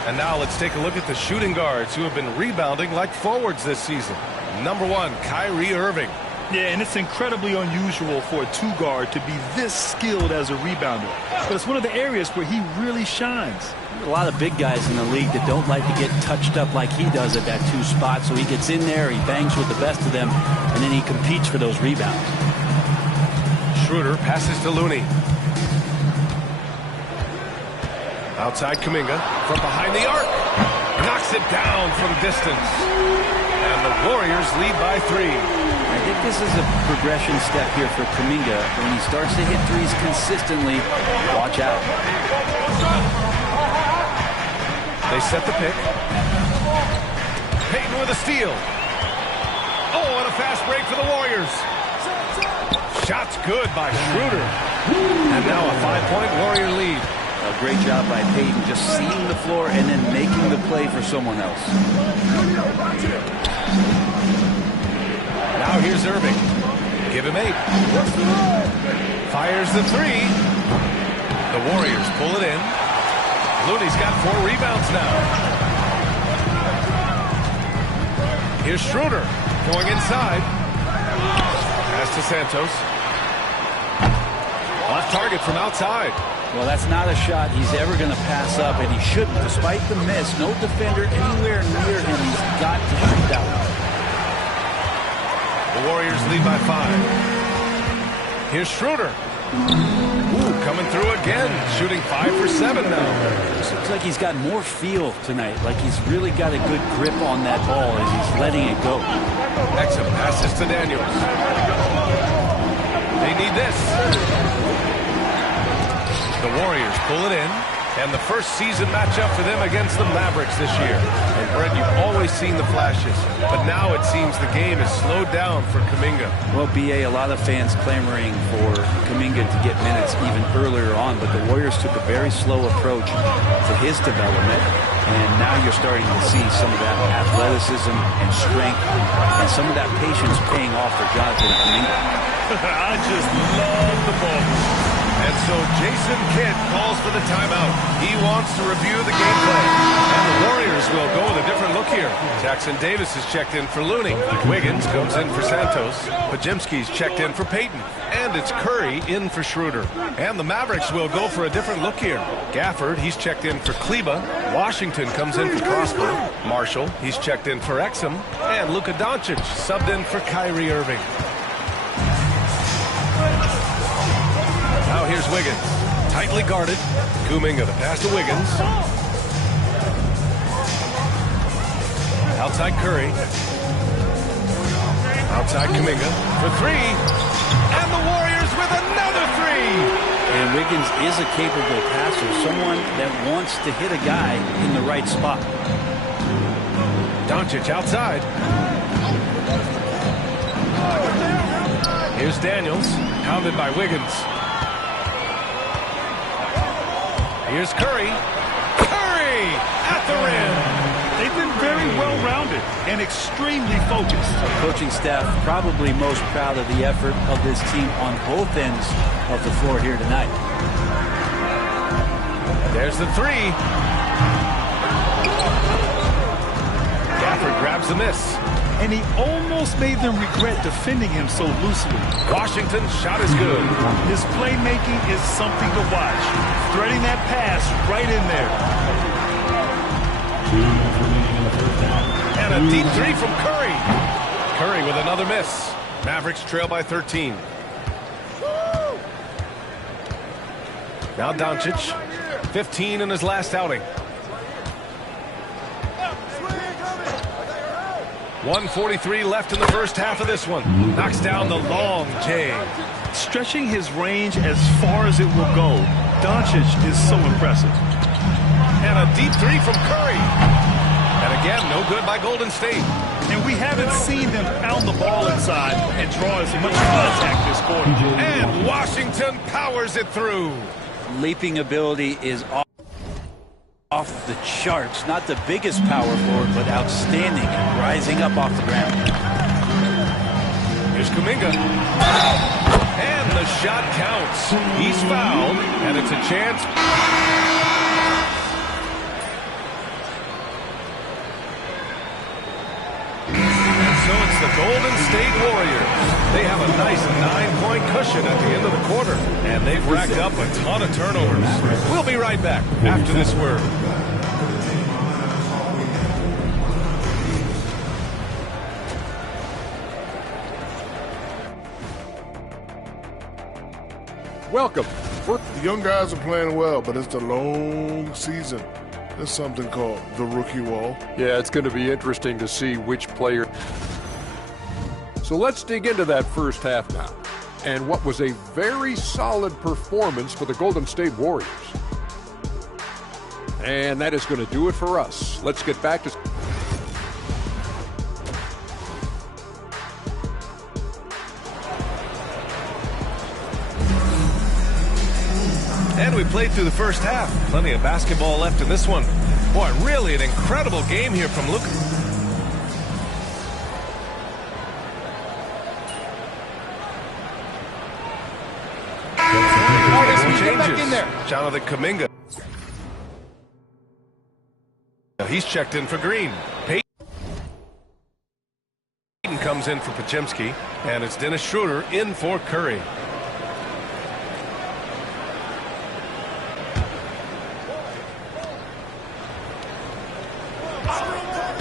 And now let's take a look at the shooting guards who have been rebounding like forwards this season. Number 1, Kyrie Irving. Yeah, and it's incredibly unusual for a 2-guard to be this skilled as a rebounder. But it's one of the areas where he really shines. A lot of big guys in the league that don't like to get touched up like he does at that 2 spot. So he gets in there, he bangs with the best of them, and then he competes for those rebounds. Schroeder passes to Looney. Outside Kuminga from behind the arc. Knocks it down from distance. And the Warriors lead by 3. I think this is a progression step here for Kuminga. When he starts to hit threes consistently, watch out. They set the pick. Payton with a steal. Oh, and a fast break for the Warriors. Shot's good by Schroeder. And now a 5-point Warrior lead. A great job by Payton, just seeing the floor and then making the play for someone else. Now here's Irving. Give him 8. Fires the 3. The Warriors pull it in. Looney's got 4 rebounds now. Here's Schroeder going inside. Pass to Santos. Off target from outside. Well, that's not a shot he's ever going to pass up, and he shouldn't. Despite the miss, no defender anywhere near him. He's got to shoot that one. The Warriors lead by 5. Here's Schroeder. Ooh, coming through again. Shooting 5 for 7 now. This looks like he's got more feel tonight. Like he's really got a good grip on that ball as he's letting it go. Exum passes to Daniels. They need this. The Warriors pull it in. And the first season matchup for them against the Mavericks this year. And Brent, you've always seen the flashes, but now it seems the game is slowed down for Kuminga. Well, BA, a lot of fans clamoring for Kuminga to get minutes even earlier on, but the Warriors took a very slow approach to his development. And now you're starting to see some of that athleticism and strength and some of that patience paying off for Jonathan Kuminga. I just love the ball. And so Jason Kidd calls for the timeout. He wants to review the game plan. And the Warriors will go with a different look here. Jackson Davis is checked in for Looney. Wiggins comes in for Santos. Podziemski's checked in for Payton. And it's Curry in for Schroeder. And the Mavericks will go for a different look here. Gafford, he's checked in for Kleba. Washington comes in for Prosper. Marshall, he's checked in for Exum. And Luka Doncic subbed in for Kyrie Irving. Now here's Wiggins, tightly guarded. Kuminga, the pass to Wiggins. Outside Curry. Outside Kuminga for three. And the Warriors with another three. And Wiggins is a capable passer, someone that wants to hit a guy in the right spot. Doncic outside. Here's Daniels, pounded by Wiggins. Here's Curry. Curry at the rim. They've been very well-rounded and extremely focused. The coaching staff probably most proud of the effort of this team on both ends of the floor here tonight. There's the three. Gafford grabs the miss. And he almost made them regret defending him so loosely. Washington's shot is good. His playmaking is something to watch. Threading that pass right in there. And a deep three from Curry. Curry with another miss. Mavericks trail by 13. Now Doncic, 15 in his last outing. 1:43 left in the first half of this one. Knocks down the long J. Stretching his range as far as it will go. Doncic is so impressive. And a deep three from Curry. And again, no good by Golden State. And we haven't seen them pound the ball inside and draw as much contact this quarter. And Washington powers it through. Leaping ability is off the charts. Not the biggest power forward, but outstanding and rising up off the ground. Here's Kuminga. And the shot counts. He's fouled, and it's a chance. And so it's the Golden State Warriors. They have a nice 9-point cushion at the end of the quarter, and they've racked up a ton of turnovers. We'll be right back after this word. Welcome. The young guys are playing well, but it's a long season. There's something called the rookie wall. Yeah, it's going to be interesting to see which player. So let's dig into that first half now. And what was a very solid performance for the Golden State Warriors. And that is going to do it for us. Let's get back to... And we played through the first half. Plenty of basketball left in this one. Boy, really an incredible game here from Luka. Changes. In there. Jonathan Kuminga. He's checked in for Green. Payton comes in for Podziemski. And it's Dennis Schroeder in for Curry.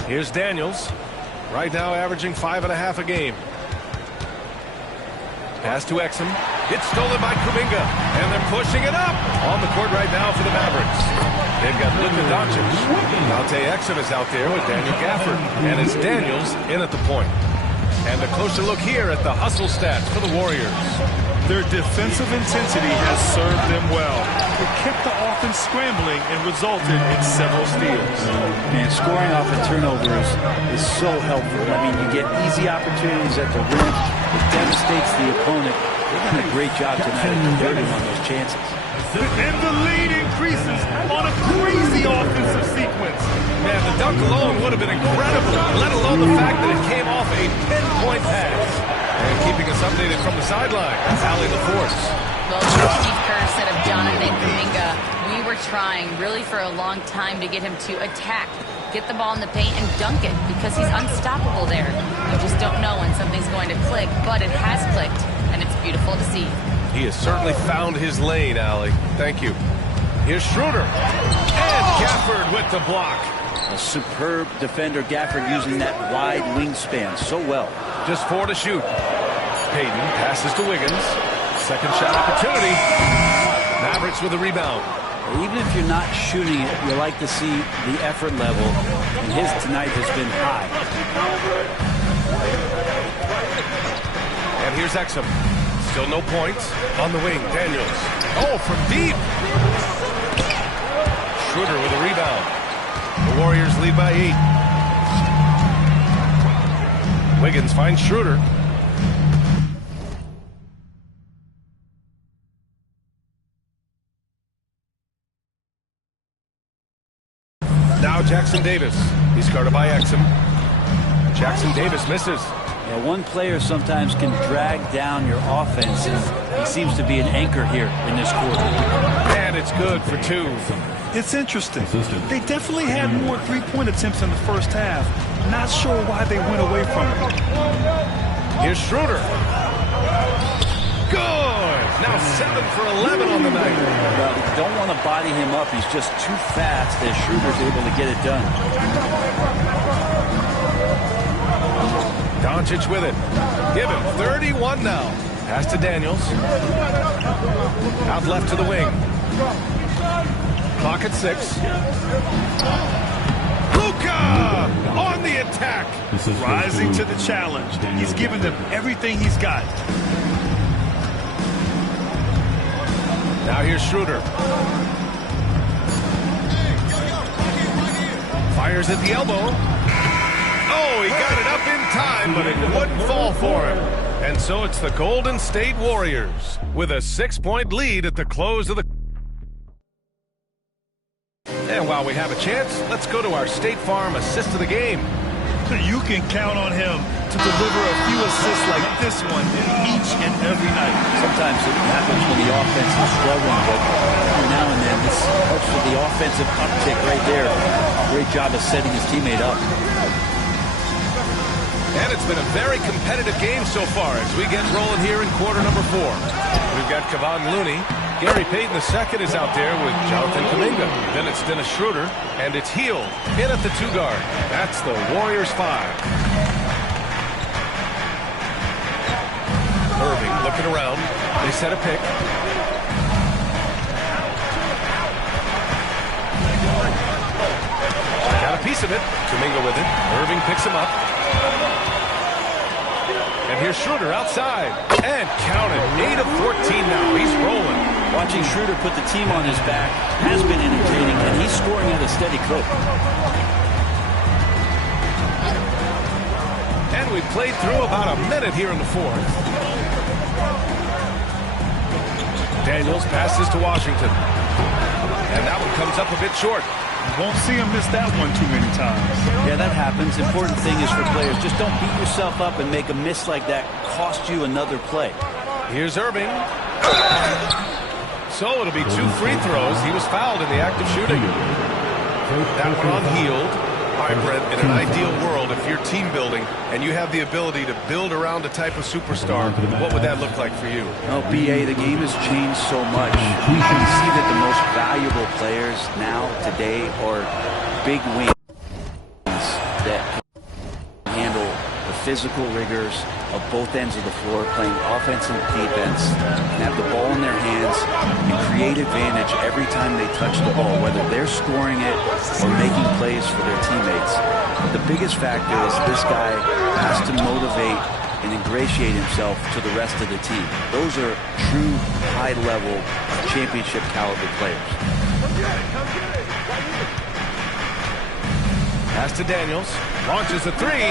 Here's Daniels, right now averaging 5.5 a game. Pass to Exum. It's stolen by Kuminga, and they're pushing it up. On the court right now for the Mavericks. They've got Luka Doncic. Dante Exum is out there with Daniel Gafford, and it's Daniels in at the point. And a closer look here at the hustle stats for the Warriors. Their defensive intensity has served them well. It kept the offense scrambling and resulted in several steals. Man, scoring off of turnovers is so helpful. I mean, you get easy opportunities at the rim. It devastates the opponent. They've done a great job tonight at converting on those chances. And the lead increases on a crazy offensive sequence. Man, the dunk alone would have been incredible, let alone the fact that it came off a pinpoint pass. And keeping us updated from the sideline, Allie LaForce. Well, Steve Kerr said of Jonathan Kuminga, we were trying really for a long time to get him to attack, get the ball in the paint and dunk it because he's unstoppable there. You just don't know when something's going to click, but it has clicked, and it's beautiful to see. He has certainly found his lane, Allie. Thank you. Here's Schroeder. And Gafford with the block. A superb defender, Gafford, using that wide wingspan so well. Just 4 to shoot. Payton passes to Wiggins. Second shot opportunity. Mavericks with a rebound. Even if you're not shooting it, you like to see the effort level, and his tonight has been high. And here's Exum. Still no points. On the wing, Daniels. Oh, from deep. Schroeder with a rebound. The Warriors lead by 8. Wiggins finds Schroeder. Now Jackson Davis. He's guarded by Exum. Jackson Davis misses. Yeah, one player sometimes can drag down your offense, and he seems to be an anchor here in this quarter. And it's good for 2. It's interesting. They definitely had more three-point attempts in the first half. Not sure why they went away from it. Here's Schroeder. Good! Now 7 for 11 on the night. Well, you don't want to body him up. He's just too fast as Schroeder's able to get it done. Doncic with it. Give him 31 now. Pass to Daniels. Out left to the wing. Clock at 6. Luka on the attack. Rising to the challenge. He's given them everything he's got. Now here's Schroeder. Fires at the elbow. Oh, he got it up in time, but it wouldn't fall for him. And so it's the Golden State Warriors with a 6-point lead at the close of the... And while we have a chance, let's go to our State Farm assist of the game. You can count on him to deliver a few assists like this one each and every night. Sometimes it happens when the offense is struggling, but every now and then this helps with the offensive uptick right there. Great job of setting his teammate up. And it's been a very competitive game so far as we get rolling here in quarter number 4. We've got Kevon Looney. Gary Payton II is out there with Jonathan Kuminga. Then it's Dennis Schroeder, and it's Hield in at the 2 guard. That's the Warriors 5. Irving looking around. They set a pick. Got a piece of it. Kuminga with it. Irving picks him up. And here's Schroeder outside. And counted. 8 of 14 now. He's rolling. Watching Schroeder put the team on his back has been entertaining, and he's scoring at a steady clip. And we've played through about a minute here in the 4th. Daniels passes to Washington. And that one comes up a bit short. Won't see him miss that one too many times. Yeah, that happens. Important thing is for players, just don't beat yourself up and make a miss like that cost you another play. Here's Irving. So it'll be 2 free throws. He was fouled in the act of shooting. That one on Hield. All right, Brent, in an ideal world, if you're team building and you have the ability to build around a type of superstar, what would that look like for you? Well, BA, the game has changed so much. You can see that the most valuable players now, today, are big wings that can handle the physical rigors of both ends of the floor, playing offense and defense, and have the ball in their hands and create advantage every time they touch the ball, whether they're scoring it or making plays for their teammates. The biggest factor is this guy has to motivate and ingratiate himself to the rest of the team. Those are true high-level championship caliber players. Pass to Daniels. Launches a three.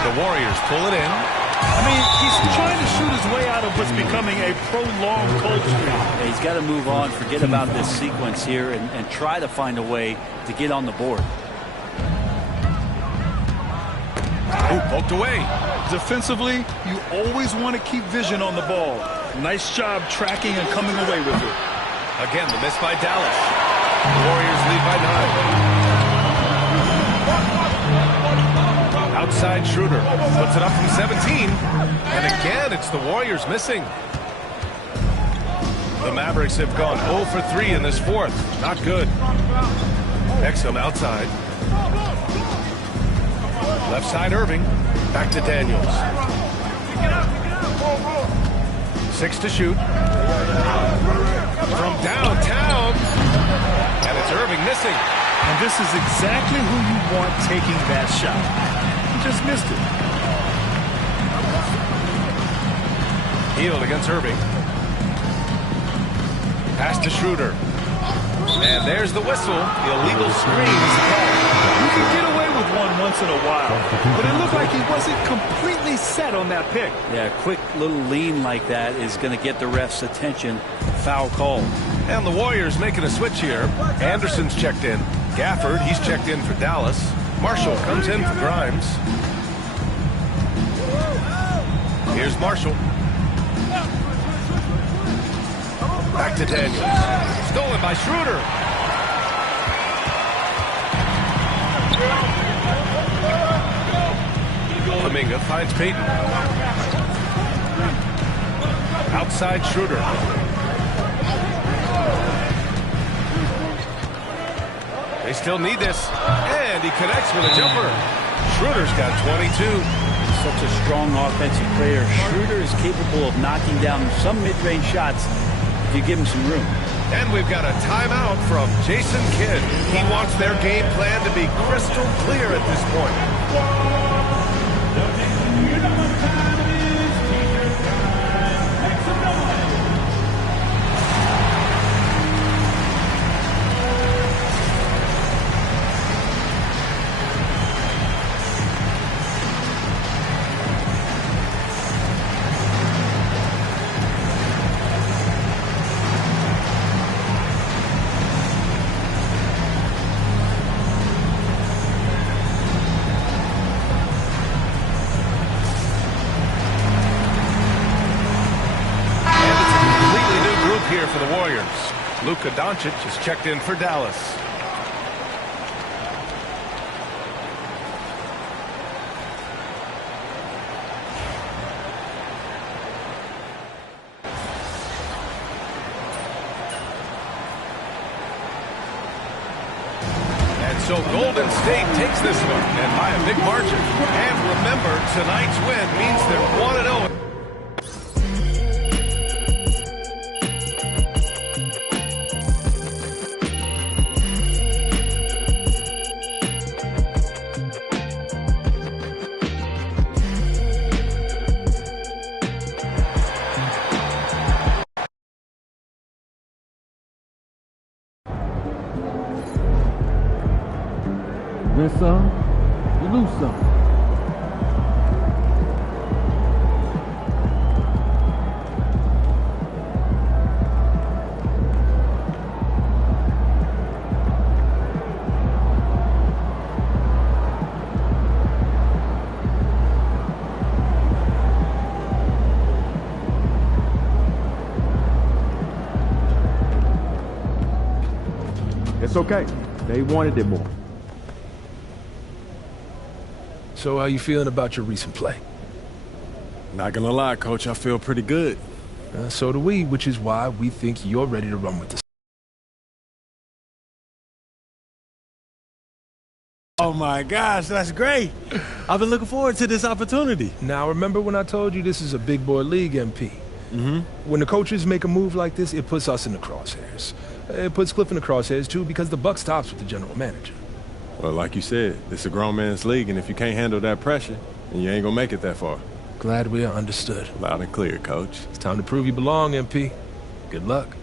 The Warriors pull it in. I mean, he's trying to shoot his way out of what's becoming a prolonged cold streak. Yeah, he's got to move on, forget about this sequence here, and try to find a way to get on the board. Oh, poked away. Defensively, you always want to keep vision on the ball. Nice job tracking and coming away with it. Again, the miss by Dallas. The Warriors lead by 9. Outside Schroeder puts it up from 17. And again, it's the Warriors missing. The Mavericks have gone 0 for 3 in this fourth. Not good. Exum outside. Left side Irving. Back to Daniels. 6 to shoot. From downtown. And it's Irving missing. And this is exactly who you want taking that shot. Just missed it. Hield against Irving. Pass to Schroeder. And there's the whistle. The illegal screen is called. You can get away with one once in a while, but it looked like he wasn't completely set on that pick. Yeah, a quick little lean like that is going to get the ref's attention. Foul call. And the Warriors making a switch here. Anderson's checked in. Gafford, he's checked in for Dallas. Marshall comes in for Grimes. Here's Marshall. Back to Daniels. Stolen by Schroeder. Kuminga finds Payton. Outside Schroeder. They still need this. And he connects with a jumper. Schroeder's got 22. Such a strong offensive player. Schroeder is capable of knocking down some mid-range shots if you give him some room. And we've got a timeout from Jason Kidd. He wants their game plan to be crystal clear at this point. For the Warriors, Luka Doncic is checked in for Dallas. And so Golden State takes this one, and by a big margin. And remember, tonight's win means they're 1-0. Win some, you lose some. It's okay. They wanted it more. So how you feeling about your recent play? Not gonna lie, Coach, I feel pretty good. So do we, which is why we think you're ready to run with this. Oh, my gosh, that's great. I've been looking forward to this opportunity. Now, remember when I told you this is a big boy league, MP? Mm-hmm. When the coaches make a move like this, it puts us in the crosshairs. It puts Cliff in the crosshairs, too, because the buck stops with the general manager. Well, like you said, it's a grown man's league, and if you can't handle that pressure, then you ain't gonna make it that far. Glad we are understood. Loud and clear, Coach. It's time to prove you belong, MP. Good luck.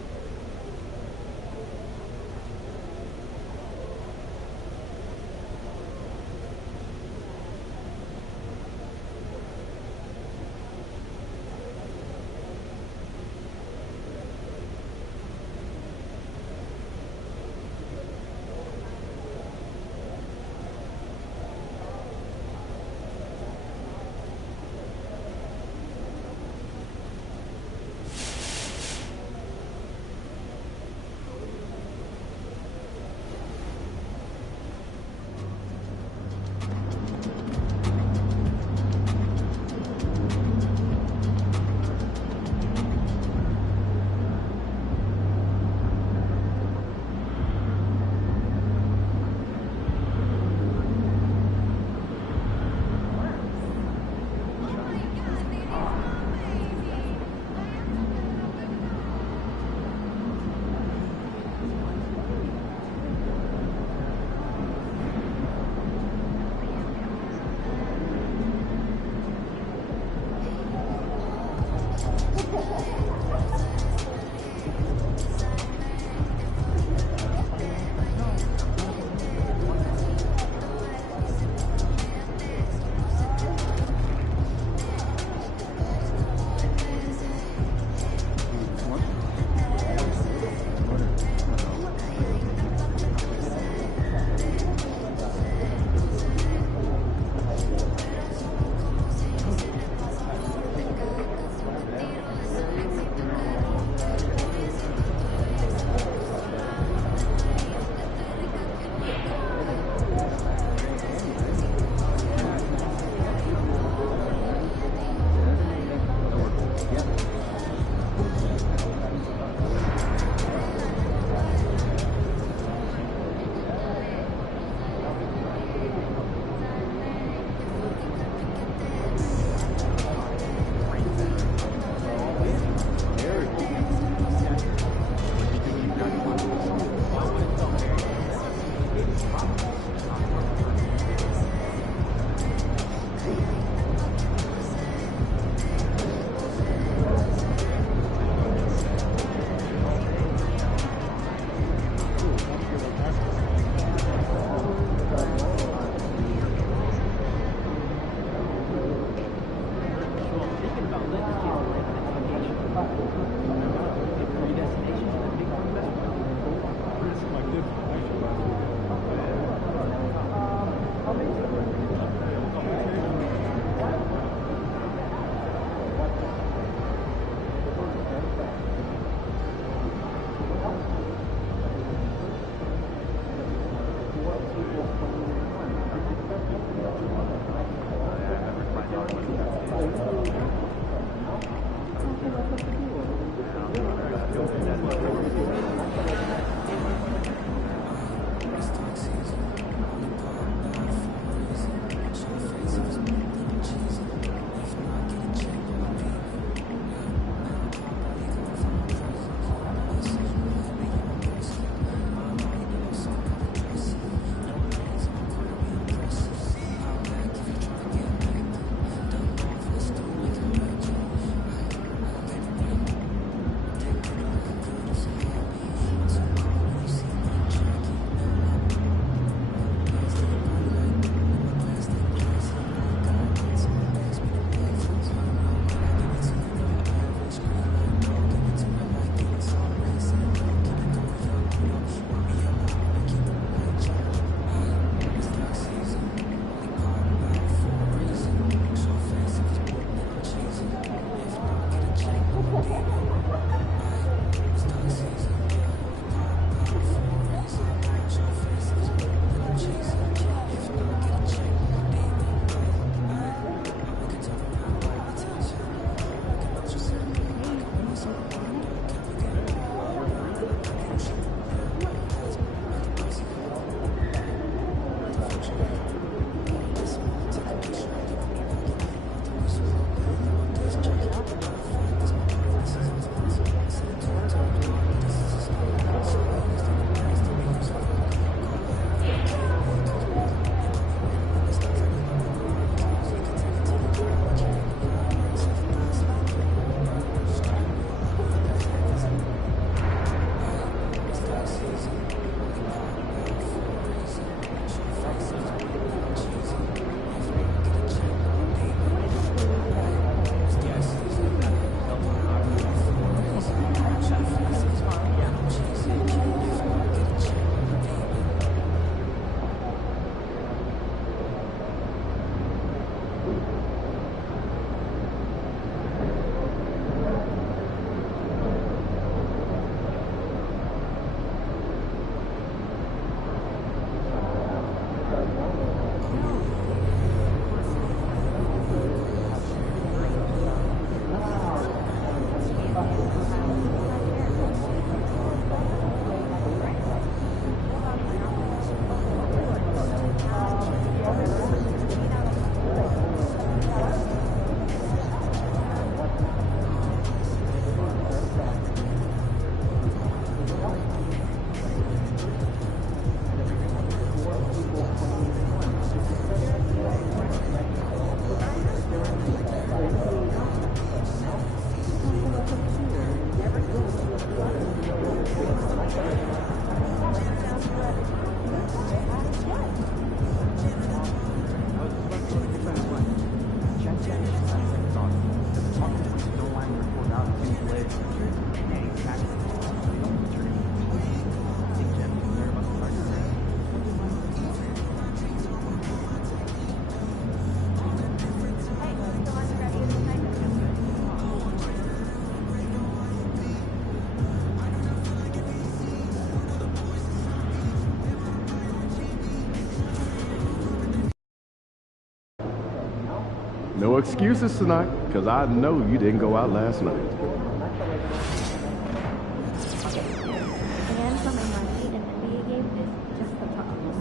No excuses tonight, because I know you didn't go out last night. We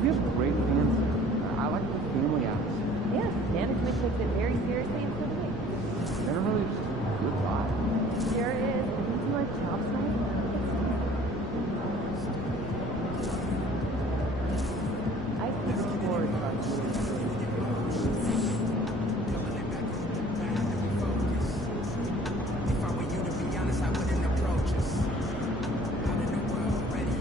have great fans. I like the family atmosphere. Yes, management takes it very seriously and so do we. They're really just good vibe. Sure is. Do you like job site? I think forward about If I were you, to be honest, I wouldn't approach us. Out in the world already.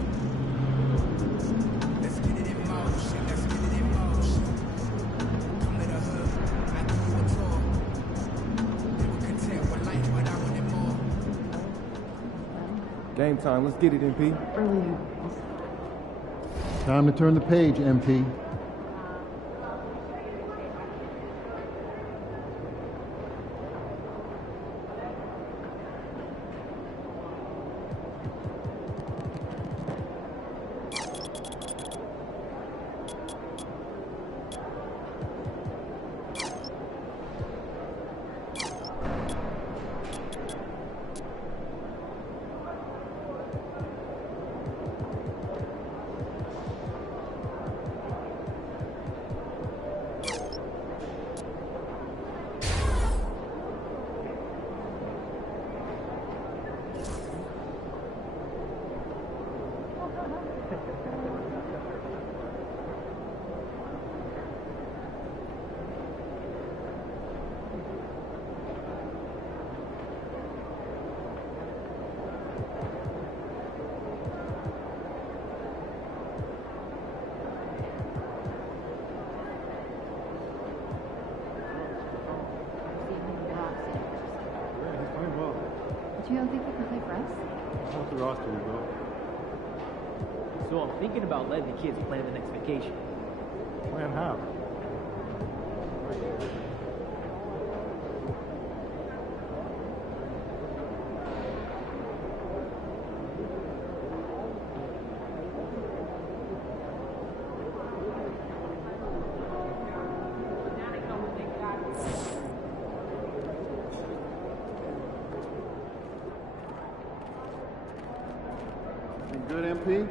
Let's get it in motion. Let's get it in motion. Come to the hood. I give you a tour. They were content with life, but I wanted more. Game time. Let's get it, MP. Time to turn the page, MP. Do you don't think we can play for us? What's the roster, bro? So I'm thinking about letting the kids plan the next vacation. Plan how? You good, MP?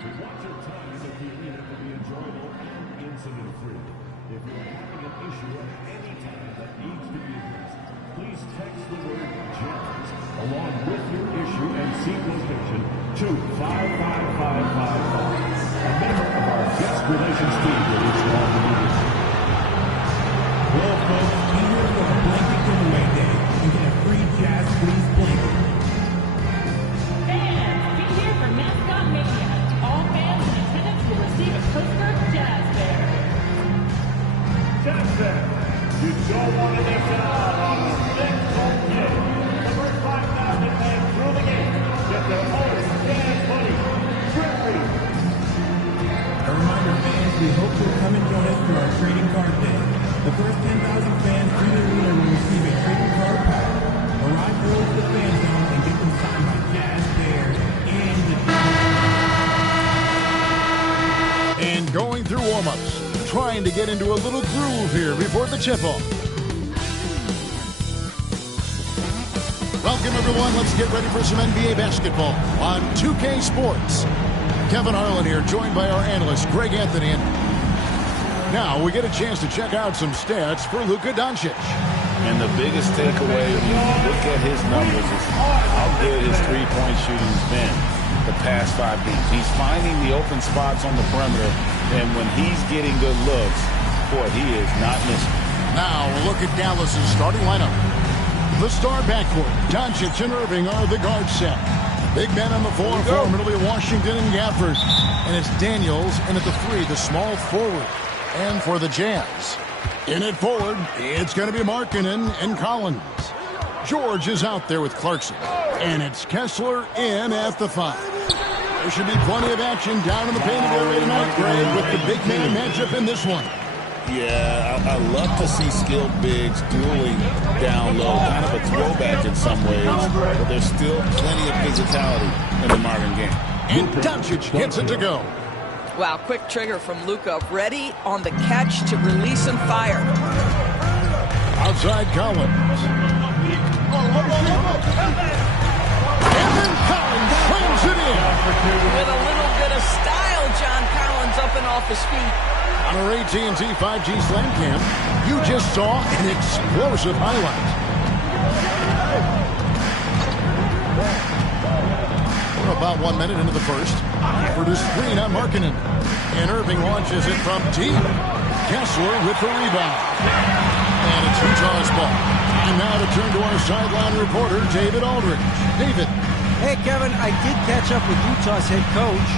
To watch your time at the arena to be enjoyable and incident-free. If you're having an issue at any time that needs to be addressed, please text the word JAMS along with your issue and seat location to 55555. A member of our guest relations team will respond immediately. Well, folks, be here for a blanket giveaway day. You get a free Jazz Please blanket. Fans, be here for Mascot Mania. All fans in attendance will receive a Pittsburgh Jazz Bear. Jazz Bear, you don't want to miss out on the next home game. The first 5,000 fans through the gate get their own Jazz money. Free. A reminder, fans, we hope you'll come and join us for our trading card day. The first 10,000 fans through the arena will receive a trading card pack. Arrive early to the fan zone and get them signed by Jazz Bear and the And going through warm-ups, trying to get into a little groove here before the tip-off. Welcome, everyone. Let's get ready for some NBA basketball on 2K Sports. Kevin Harlan here, joined by our analyst, Greg Anthony. And now we get a chance to check out some stats for Luka Doncic. And the biggest takeaway when you look at his numbers is how good his three-point shooting's been the past 5 games. He's finding the open spots on the perimeter, and when he's getting good looks, boy, he is not missing. Now we'll look at Dallas's starting lineup. The star backcourt, Doncic and Irving are the guard set. Big men on the floor, formerly Washington and Gafford. And it's Daniels, and at the 3, the small forward. And for the Jazz, in at forward, it's going to be Markkanen and Collins. George is out there with Clarkson. And it's Kessler in at the 5. There should be plenty of action down in the painted area tonight, Greg, with the big man matchup in this one. Yeah, I love to see skilled bigs dueling down low. Kind of a throwback in some ways, but there's still plenty of physicality in the modern game. And Doncic gets it to go. Wow, quick trigger from Luka. Ready on the catch to release and fire. Outside Collins. And then Collins slams it in. With a little bit of style, John Collins up and off his feet. On our AT&T 5G Slam Cam, you just saw an explosive highlight. We're about 1 minute into the first. For the screen on Markkanen. And Irving launches it from deep. Kessler with the rebound. And it's Utah's ball. And now to turn to our sideline reporter, David Aldridge. David. Hey, Kevin, I did catch up with Utah's head coach.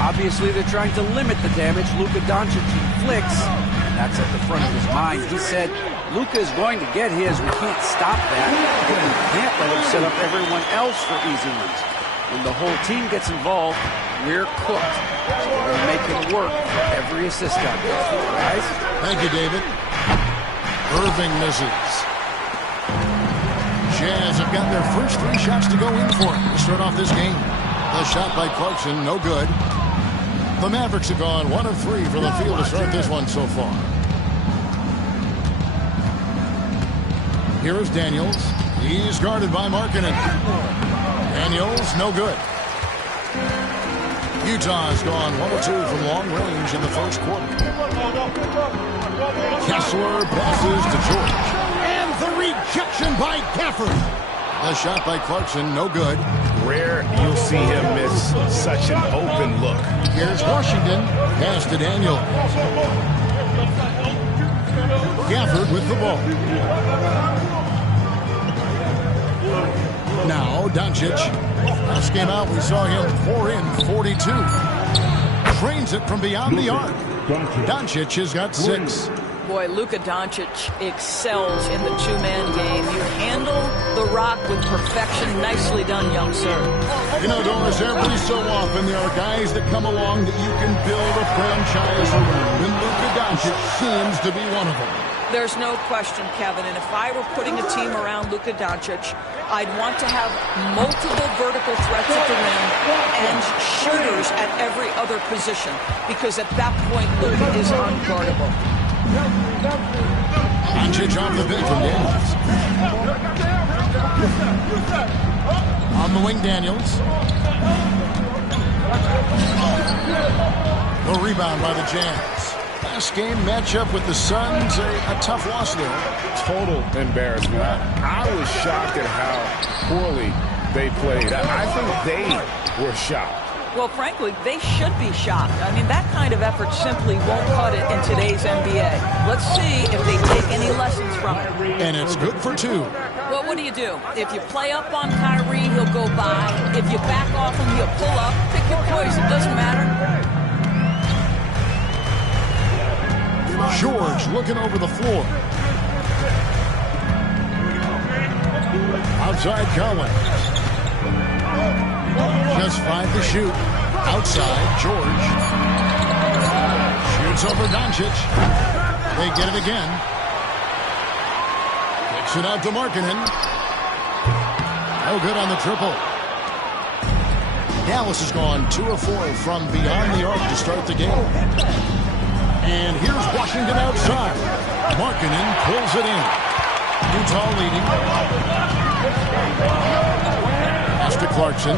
Obviously, they're trying to limit the damage Luka Doncic inflicts. And that's at the front of his mind. He said, Luka is going to get his. We can't stop that. But we can't let him set up everyone else for easy ones. When the whole team gets involved, we're cooked. So we're going to make it work for every assist out there. Guys? Thank you, David. Irving misses. Jazz have got their first 3 shots to go in for it to start off this game. The shot by Clarkson, no good. The Mavericks have gone 1 of 3 from the field to start this one so far. Here is Daniels. He's guarded by Markkanen. Daniels, no good. Utah's gone 1 of 2 from long range in the first quarter. Kessler passes to George. And the rejection by Gafford. The shot by Clarkson, no good. Rare you'll see him miss such an open look. Here's Washington. Pass to Daniel. Gafford with the ball. Now Doncic. Last game out, we saw him pour in 42. Trains it from beyond the arc. Doncic has got 6. Boy, Luka Doncic excels in the two-man game. You handle the rock with perfection. Nicely done, young sir. You know, Doris, every so often there are guys that come along that you can build a franchise around, and Luka Doncic seems to be one of them. There's no question, Kevin, and if I were putting a team around Luka Doncic, I'd want to have multiple vertical threats at the rim and shooters at every other position, because at that point, Luka is unguardable. Doncic off the bench from Daniels. On the wing, Daniels. The rebound by the Jazz. Last game matchup with the Suns, a tough loss there. Total embarrassment. I was shocked at how poorly they played. I think they were shocked. Well, frankly, they should be shocked. I mean, that kind of effort simply won't cut it in today's NBA. Let's see if they take any lessons from it. And it's good for 2. Well, what do? If you play up on Kyrie, he'll go by. If you back off him, he'll pull up. Pick your poison. Doesn't matter. George looking over the floor. Outside Collins. Just 5 to shoot. Outside, George. Shoots over Doncic. They get it again. Kicks it out to Markkanen. No good on the triple. Dallas has gone 2 of 4 from beyond the arc to start the game. And here's Washington outside. Markkanen pulls it in. Utah leading. Pass to Clarkson.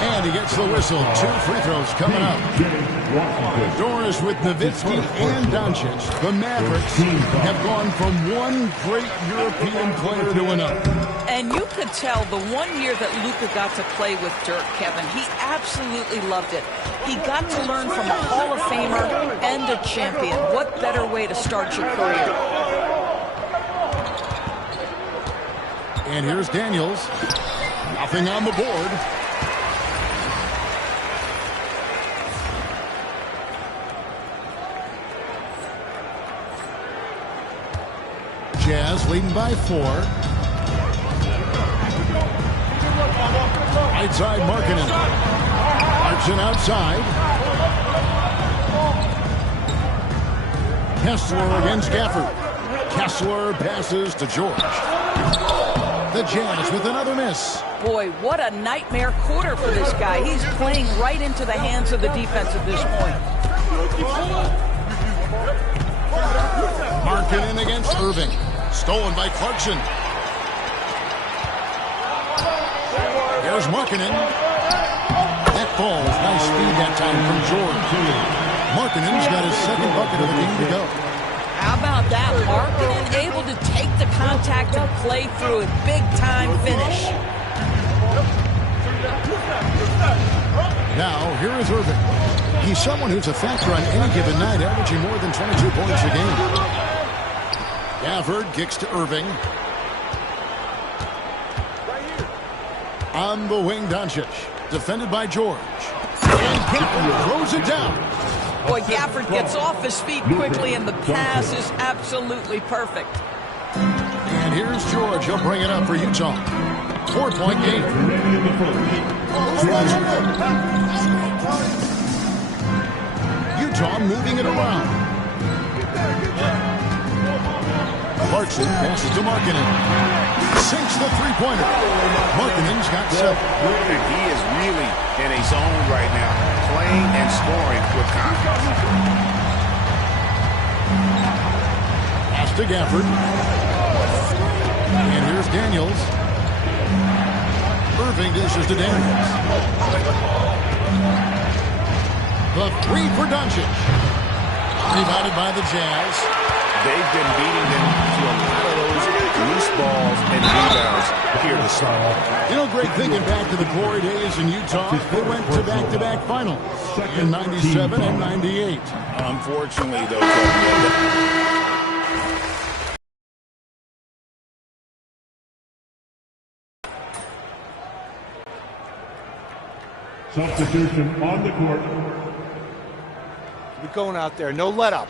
And he gets the whistle. 2 free throws coming up. Doris with Nowitzki and Doncic. The Mavericks have gone from one great European player to another. And you could tell the 1 year that Luka got to play with Dirk, Kevin, he absolutely loved it. He got to learn from a Hall of Famer and a champion. What better way to start your career? And here's Daniels. Nothing on the board. Jazz leading by 4. Right side, Markkanen. Clarkson outside. Kessler against Gafford. Kessler passes to George. The Jazz with another miss. Boy, what a nightmare quarter for this guy. He's playing right into the hands of the defense at this point. Markkanen against Irving. Stolen by Clarkson. There's Markkanen. That falls. Nice speed that time from George. Markkanen's got his second bucket of the game to go. How about that? Markkanen able to take the contact and play through it. Big time finish. Now, here is Irving. He's someone who's a factor on any given night, averaging more than 22 points a game. Gafford kicks to Irving. On the wing, Doncic. Defended by George. And Gafford throws it down. Boy, Gafford gets off his feet quickly, and the pass is absolutely perfect. And here's George. He'll bring it up for Utah. 4-point game. Utah moving it around. Clarkson passes to Markkanen. Sinks the three-pointer. Markkanen's got 7. He is really in a zone right now, playing and scoring with confidence. Pass to Gafford. And here's Daniels. Irving dishes to Daniels. The three for Doncic. Rebounded by the Jazz. They've been beating them to a lot of those loose balls and rebounds here to start. You know, Greg, thinking back to the glory days in Utah, they went to back-to-back finals in 97 and 98. Unfortunately, though, substitution on the court. We're going out there. No let up.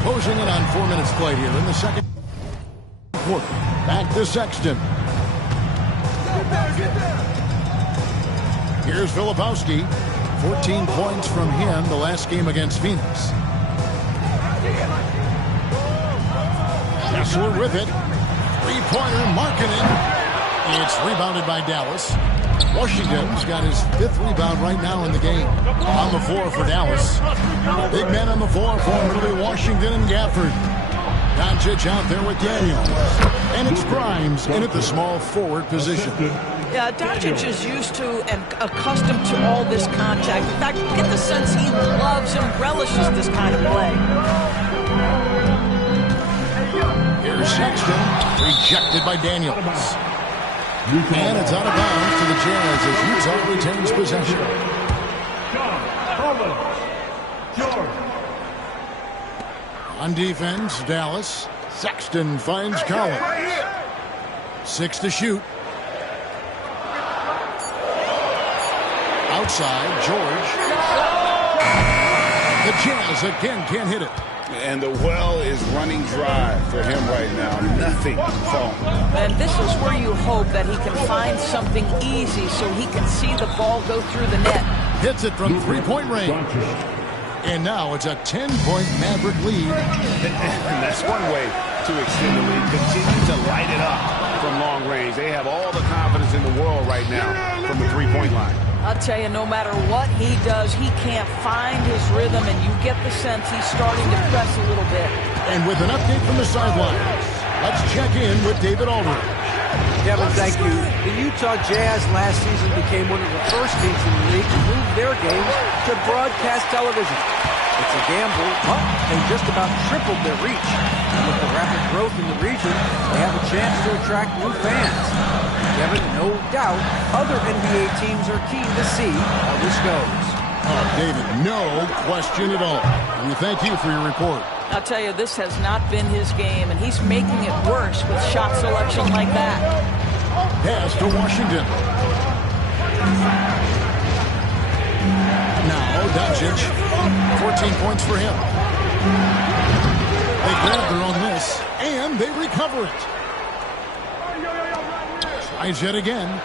Closing in on 4 minutes played here in the second quarter. Back to Sexton. Here's Filipowski. 14 points from him the last game against Phoenix. Kessler with it. Three-pointer, Markkanen. It's rebounded by Dallas. Washington's got his 5th rebound right now in the game. On the floor for Dallas. Big men on the floor for Washington and Gafford. Doncic out there with Daniels. And it's Grimes in at the small forward position. Yeah, Doncic is used to and accustomed to all this contact. In fact, you get the sense he loves and relishes this kind of play. Here's Sexton, rejected by Daniels. And it's out of bounds to the Jazz as Utah retains possession. On defense, Dallas. Sexton finds Collins. 6 to shoot. Outside, George. The Jazz again can't hit it. And the well is running dry for him right now. Nothing falling. And this is where you hope that he can find something easy so he can see the ball go through the net. Hits it from three-point range. And now it's a 10-point Maverick lead. And that's one way to extend the lead. Continue to light it up from long range. They have all the confidence in the world right now from the three-point line. I'll tell you, no matter what he does, he can't find his rhythm, and you get the sense he's starting to press a little bit. And with an update from the sidelines, let's check in with David Aldridge. Kevin, thank you. The Utah Jazz last season became one of the first teams in the league to move their games to broadcast television. It's a gamble, but they just about tripled their reach. And with the rapid growth in the region, they have a chance to attract new fans. Kevin, no doubt, other NBA teams are keen to see how this goes. Oh, David, no question at all. And we thank you for your report. I'll tell you, this has not been his game, and he's making it worse with shot selection like that. Pass to Washington. Now Doncic, 14 points for him. They grab their own miss, and they recover it. Tries yet again.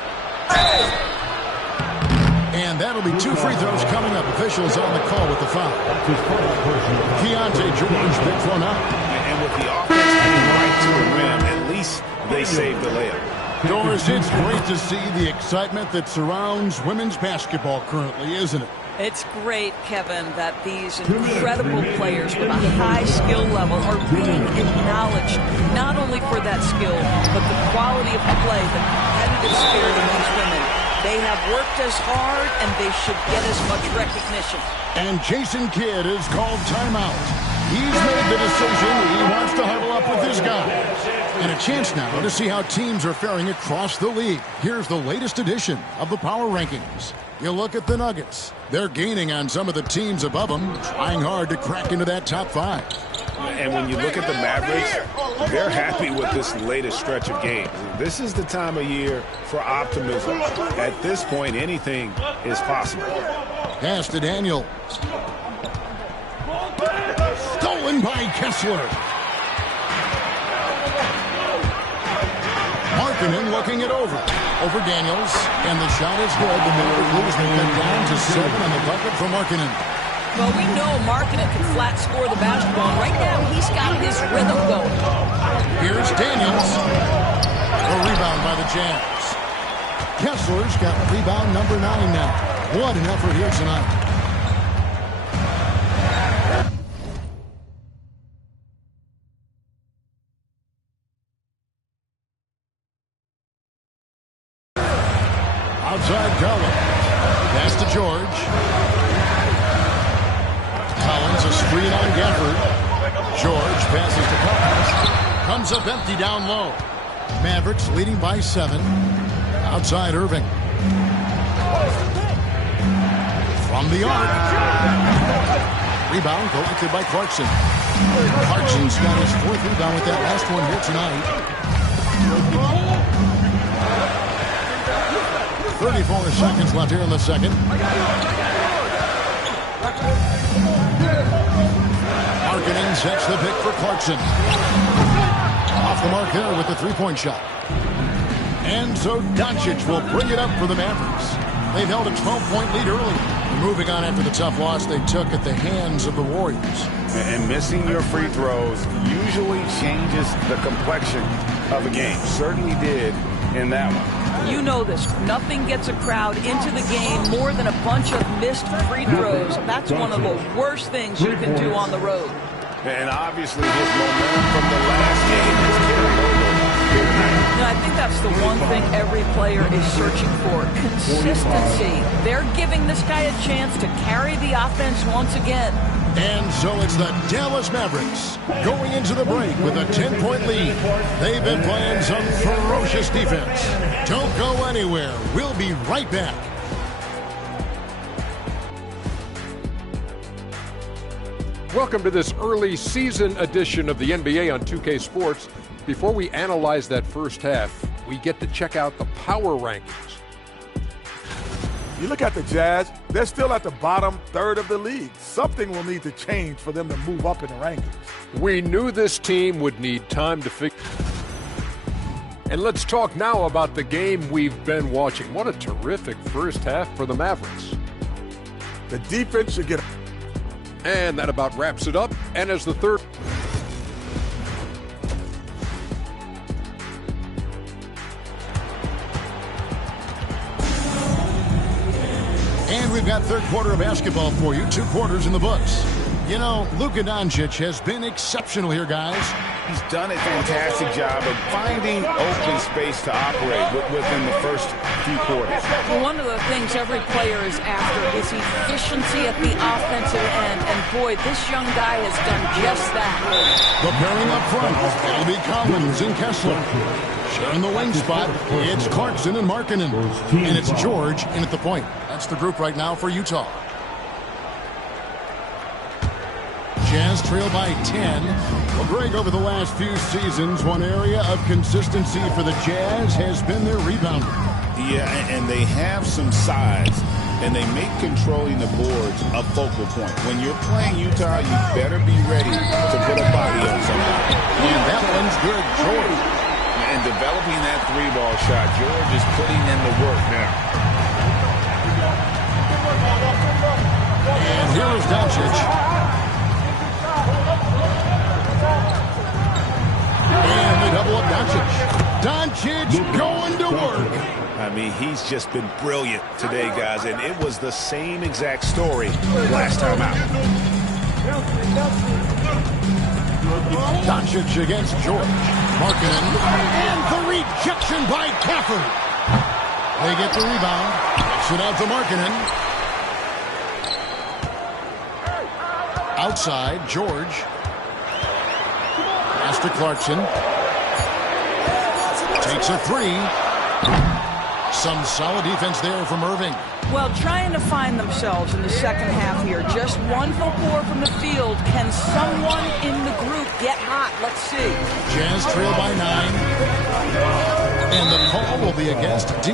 And that'll be 2 free throws coming up. Officials on the call with the foul. Keontae George picks one up. And with the offense getting right to the rim, at least they saved the layup. Doris, it's great to see the excitement that surrounds women's basketball currently, isn't it? It's great, Kevin, that these incredible players with a high skill level are being acknowledged, not only for that skill, but the quality of play, the competitive spirit of these women. They have worked as hard, and they should get as much recognition. And Jason Kidd has called timeout. He's made the decision he wants to huddle up with his guys. And a chance now to see how teams are faring across the league. Here's the latest edition of the Power Rankings. You look at the Nuggets. They're gaining on some of the teams above them, trying hard to crack into that top 5. And when you look at the Mavericks, they're happy with this latest stretch of games. This is the time of year for optimism. At this point, anything is possible. Pass to Daniel. Stolen by Kessler. Markkanen looking it over Daniels, and the shot is good. The Mavericks lose and cut down to 7 on the bucket for Markkanen. Well, we know Markkanen can flat score the basketball. Right now, he's got his rhythm going. Here's Daniels. A rebound by the Jazz. Kessler's got rebound number 9 now. What an effort here tonight. Outside Garland. Pass to George. Collins a screen on Gafford. George passes to Collins. Comes up empty down low. Mavericks leading by 7. Outside Irving. From the arc. Rebound collected by Clarkson. Clarkson's got his 4th rebound with that last one here tonight. 34 seconds left here in the second. Markkanen sets the pick for Clarkson. Off the mark there with the 3-point shot. And so Doncic will bring it up for the Mavericks. They've held a 12-point lead early. Moving on after the tough loss they took at the hands of the Warriors. And missing your free throws usually changes the complexion of a game. Certainly did in that one. You know this. Nothing gets a crowd into the game more than a bunch of missed free throws. That's one of the worst things you can do on the road. And obviously his momentum from the last game has carried over. And I think that's the one thing every player is searching for. Consistency. They're giving this guy a chance to carry the offense once again. And so it's the Dallas Mavericks going into the break with a 10-point lead. They've been playing some ferocious defense. Don't go anywhere. We'll be right back. Welcome to this early season edition of the NBA on 2K Sports. Before we analyze that first half, we get to check out the power rankings. You look at the Jazz, they're still at the bottom third of the league. Something will need to change for them to move up in the rankings. We knew this team would need time to fix. And let's talk now about the game we've been watching. What a terrific first half for the Mavericks. The defense should get... And that about wraps it up. And as the third... And we've got third quarter of basketball for you. 2 quarters in the books. You know, Luka Doncic has been exceptional here, guys. He's done a fantastic job of finding open space to operate within the first few quarters. Well, one of the things every player is after is efficiency at the offensive end. And boy, this young guy has done just that. The pairing up front, it'll be Collins and Kessler. Sharing the wing spot, it's Clarkson and Markkanen. And it's George in at the point. That's the group right now for Utah. Jazz trail by 10. Well, Greg, over the last few seasons, one area of consistency for the Jazz has been their rebounding. Yeah, and they have some size, and they make controlling the boards a focal point. When you're playing Utah, you better be ready to put a body on somebody. And that one's good, George. And developing that three-ball shot, George is putting in the work now. And here is Doncic. And they double up Doncic. Doncic going to work. I mean, he's just been brilliant today, guys, and it was the same exact story last time out. Doncic against George. Markkanen. And the rejection by Gafford. They get the rebound. Kicks it out to Markkanen. Outside, George. Pass to Clarkson. Takes a three. Some solid defense there from Irving. Well, trying to find themselves in the second half here. Just 1 for 4 from the field. Can someone in the group get hot? Let's see. Jazz trail by 9. And the call will be against D.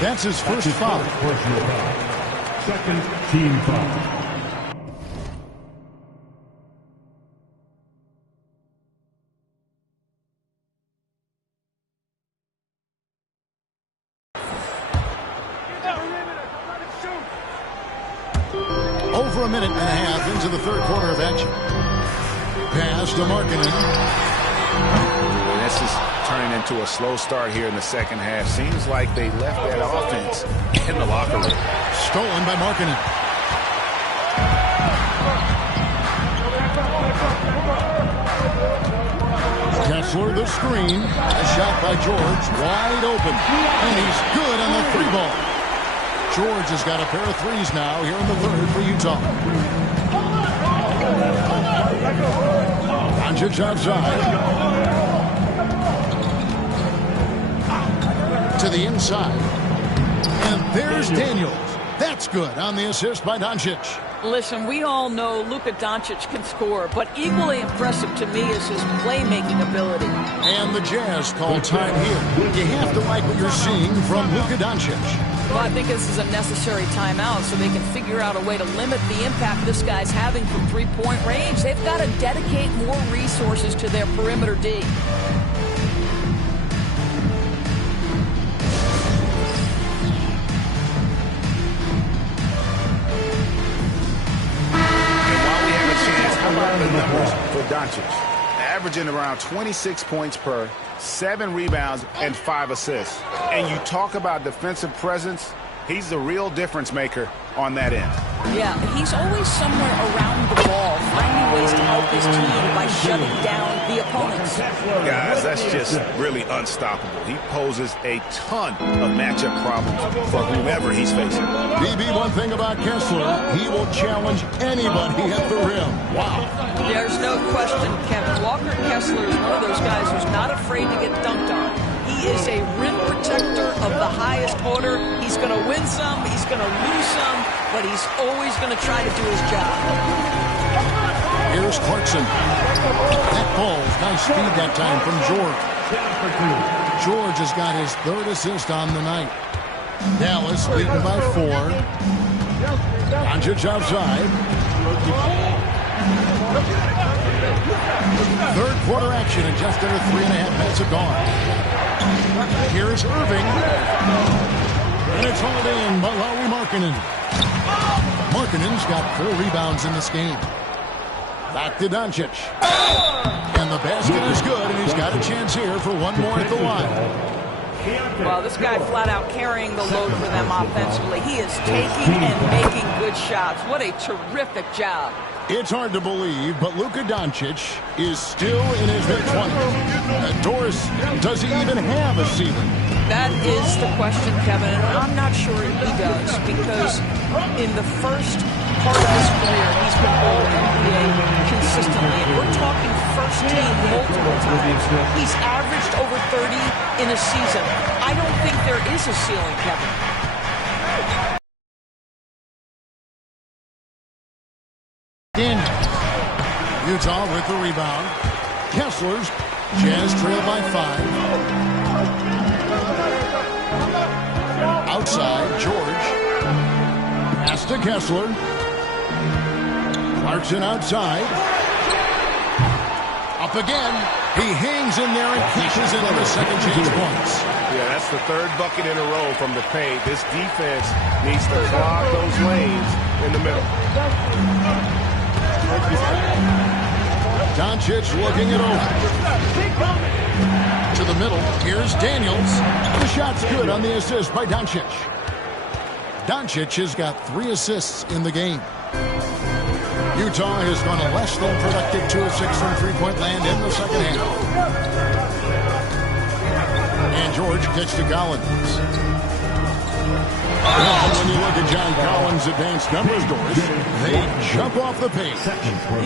That's his first foul. Second team foul. Over a minute and a half into the third quarter of action. Pass to Markkanen. This is turning into a slow start here in the second half. Seems like they left that offense in the locker room. Stolen by Markkanen. Kessler the screen. A shot by George. Wide open. And he's good on the three ball. George has got a pair of threes now here in the third for Utah. Doncic outside. To the inside. And there's Daniels. That's good on the assist by Doncic. Listen, we all know Luka Doncic can score, but equally impressive to me is his playmaking ability. And the Jazz call time here. You have to like what you're seeing from Luka Doncic. Well, I think this is a necessary timeout so they can figure out a way to limit the impact this guy's having from three-point range. They've got to dedicate more resources to their perimeter D. The numbers for Doncic, averaging around 26 points per, 7 rebounds, and 5 assists. And you talk about defensive presence, he's the real difference maker on that end. Yeah, he's always somewhere around the ball, finding ways to help his team by shutting down the opponents. Guys, that's just really unstoppable. He poses a ton of matchup problems for whomever he's facing. BB, one thing about Kessler, he will challenge anybody at the rim. Wow. There's no question, Kevin. Walker Kessler is one of those guys who's not afraid to get dunked on. He is a rim protector of the highest order. He's going to win some, he's going to lose some, but he's always going to try to do his job. Here's Clarkson. That ball's nice speed that time from George. George has got his third assist on the night. Dallas leading by 4. Doncic outside. Third quarter action and just under 3.5 minutes have gone. Here's Irving. And it's hauled in by Lauri Markkanen. Markkanen's got 4 rebounds in this game. Back to Doncic. And the basket is good, and he's got a chance here for one more at the line. Well, this guy flat out carrying the load for them offensively. He is taking and making good shots. What a terrific job. It's hard to believe, but Luka Doncic is still in his mid-20s. Doris, does he even have a ceiling? That is the question, Kevin, and I'm not sure he does, because in the first part of his career, he's been All-NBA consistently, and we're talking first team multiple times. He's averaged over 30 in a season. I don't think there is a ceiling, Kevin. Utah with the rebound. Kessler's. Jazz trail by 5. Outside, George. Pass to Kessler. Clarkson outside. Up again. He hangs in there and cashes in on the second chance points. Yeah, that's the third bucket in a row from the paint. This defense needs to clog those lanes in the middle. Doncic looking it over. To the middle. Here's Daniels. The shot's good on the assist by Doncic. Doncic has got 3 assists in the game. Utah has gone a less than productive 2 of 6 from three-point land in the second half. And George kicks to Collins. When you look at John Collins' advanced numbers, Doris, they jump off the page.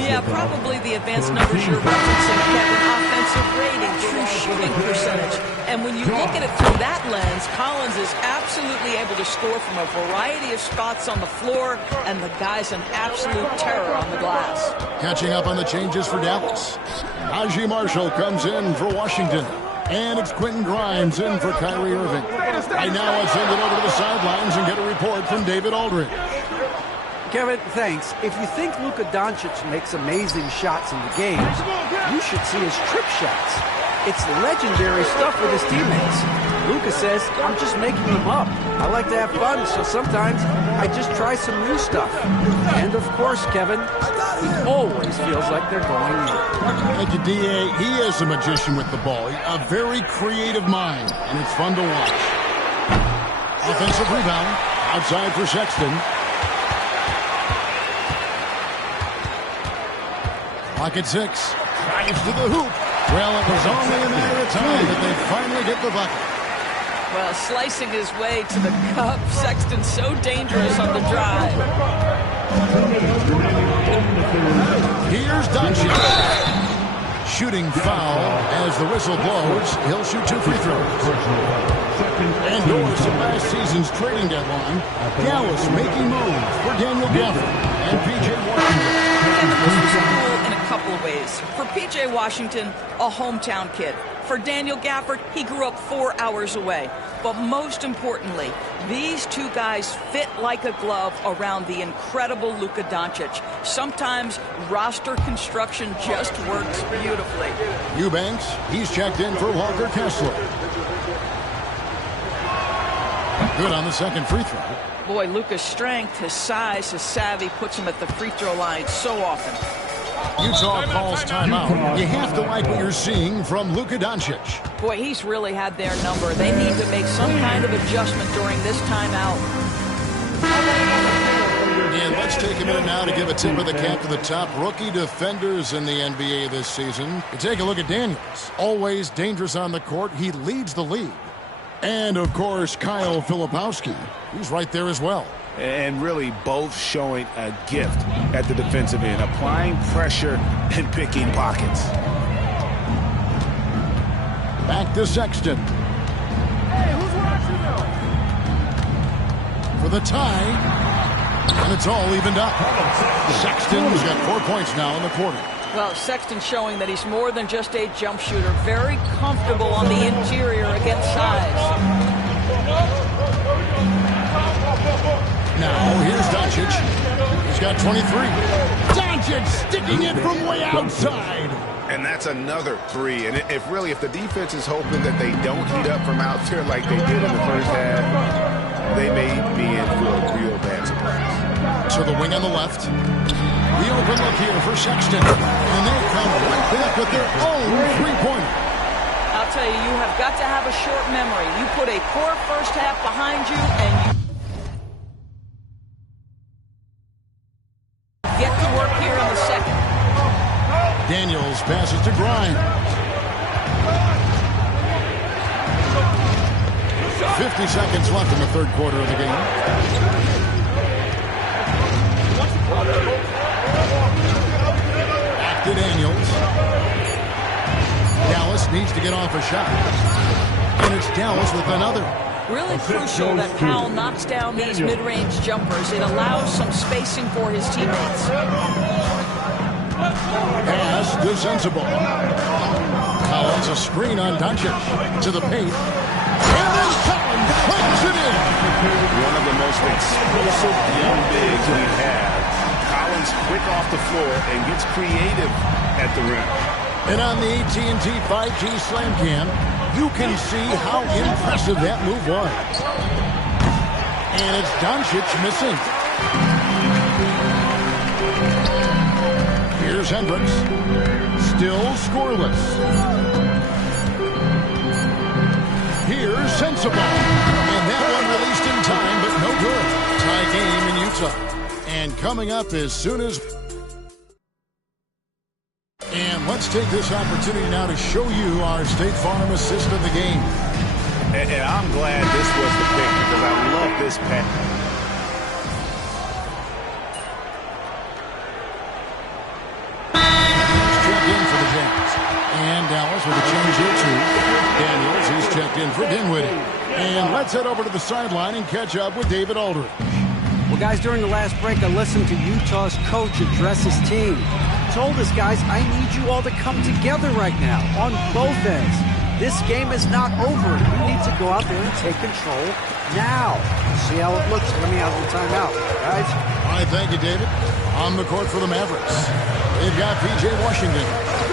Yeah, probably the advanced numbers you're referencing, Kevin. Offensive rating, true shooting percentage. And when you look at it through that lens, Collins is absolutely able to score from a variety of spots on the floor, and the guy's an absolute terror on the glass. Catching up on the changes for Dallas. Najee Marshall comes in for Washington. And it's Quentin Grimes in for Kyrie Irving. Right now, let's send it over to the sidelines and get a report from David Aldridge. Kevin, thanks. If you think Luka Doncic makes amazing shots in the games, you should see his trip shots. It's legendary stuff with his teammates. Luka says, I'm just making them up. I like to have fun, so sometimes I just try some new stuff. And of course, Kevin, he always feels like they're going in. Thank you, D.A. He is a magician with the ball. A very creative mind, and it's fun to watch. Offensive rebound. Outside for Sexton. Clock at 6. Drives to the hoop. Well, it was only a matter of time that they finally get the bucket. Well, slicing his way to the cup. Sexton so dangerous on the drive. Here's Doncic. Shooting foul as the whistle blows. He'll shoot 2 free throws. And Doris at last season's trading deadline. Dallas making moves for Daniel Gafford and P.J. Washington. And this was cool in a couple of ways. For P.J. Washington, a hometown kid. For Daniel Gafford, he grew up 4 hours away. But most importantly, these two guys fit like a glove around the incredible Luka Doncic. Sometimes roster construction just works beautifully. Eubanks, he's checked in for Walker Kessler. Good on the second free throw. Boy, Luka's strength, his size, his savvy puts him at the free throw line so often. Utah calls timeout. You have to like what you're seeing from Luka Doncic. Boy, he's really had their number. They need to make some kind of adjustment during this timeout. And let's take a minute now to give a tip of the cap to the top rookie defenders in the NBA this season. You take a look at Daniels. Always dangerous on the court. He leads the league. And, of course, Kyle Filipowski. He's right there as well. And really both showing a gift at the defensive end, applying pressure and picking pockets. Back to Sexton. Hey, who's watching now? For the tie. And it's all evened up. Sexton's got 4 points now in the quarter. Well, Sexton showing that he's more than just a jump shooter. Very comfortable on the interior against size. Now, here's Doncic. He's got 23. Doncic sticking it from way outside. And that's another 3. And if the defense is hoping that they don't heat up from out there like they did in the first half, they may be in for a real bad surprise. To the wing on the left. The open look here for Sexton. And they come right back with their own three-pointer. I'll tell you, you have got to have a short memory. You put a poor first half behind you and you get to work here in the second. Daniels passes to Grimes. 50 seconds left in the third quarter of the game. Back to Daniels. Dallas needs to get off a shot. And it's Dallas with another. Really crucial that Powell knocks down these mid-range jumpers. It allows some spacing for his teammates. Pass to Sensible. Collins, a screen on Doncic. To the paint. And then Collins puts it in. One of the most explosive young bigs we've had. Collins quick off the floor and gets creative at the rim. And on the AT&T 5G Slam Cam, you can see how impressive that move was. And it's Doncic missing. Here's Hendricks. Still scoreless. Here's Sensible. And that one released in time, but no good. Tie game in Utah. And coming up as soon as... And let's take this opportunity now to show you our State Farm assist of the game. And I'm glad this was the pick because I love this pass. And Dallas with a change here too. Daniels, he's checked in for Dinwiddie. And let's head over to the sideline and catch up with David Aldridge. Well, guys, during the last break, I listened to Utah's coach address his team. He told us, guys, I need you all to come together right now on both ends. This game is not over. You need to go out there and take control now. See how it looks coming out of the timeout, guys. All right, thank you, David. On the court for the Mavericks. They've got P.J. Washington.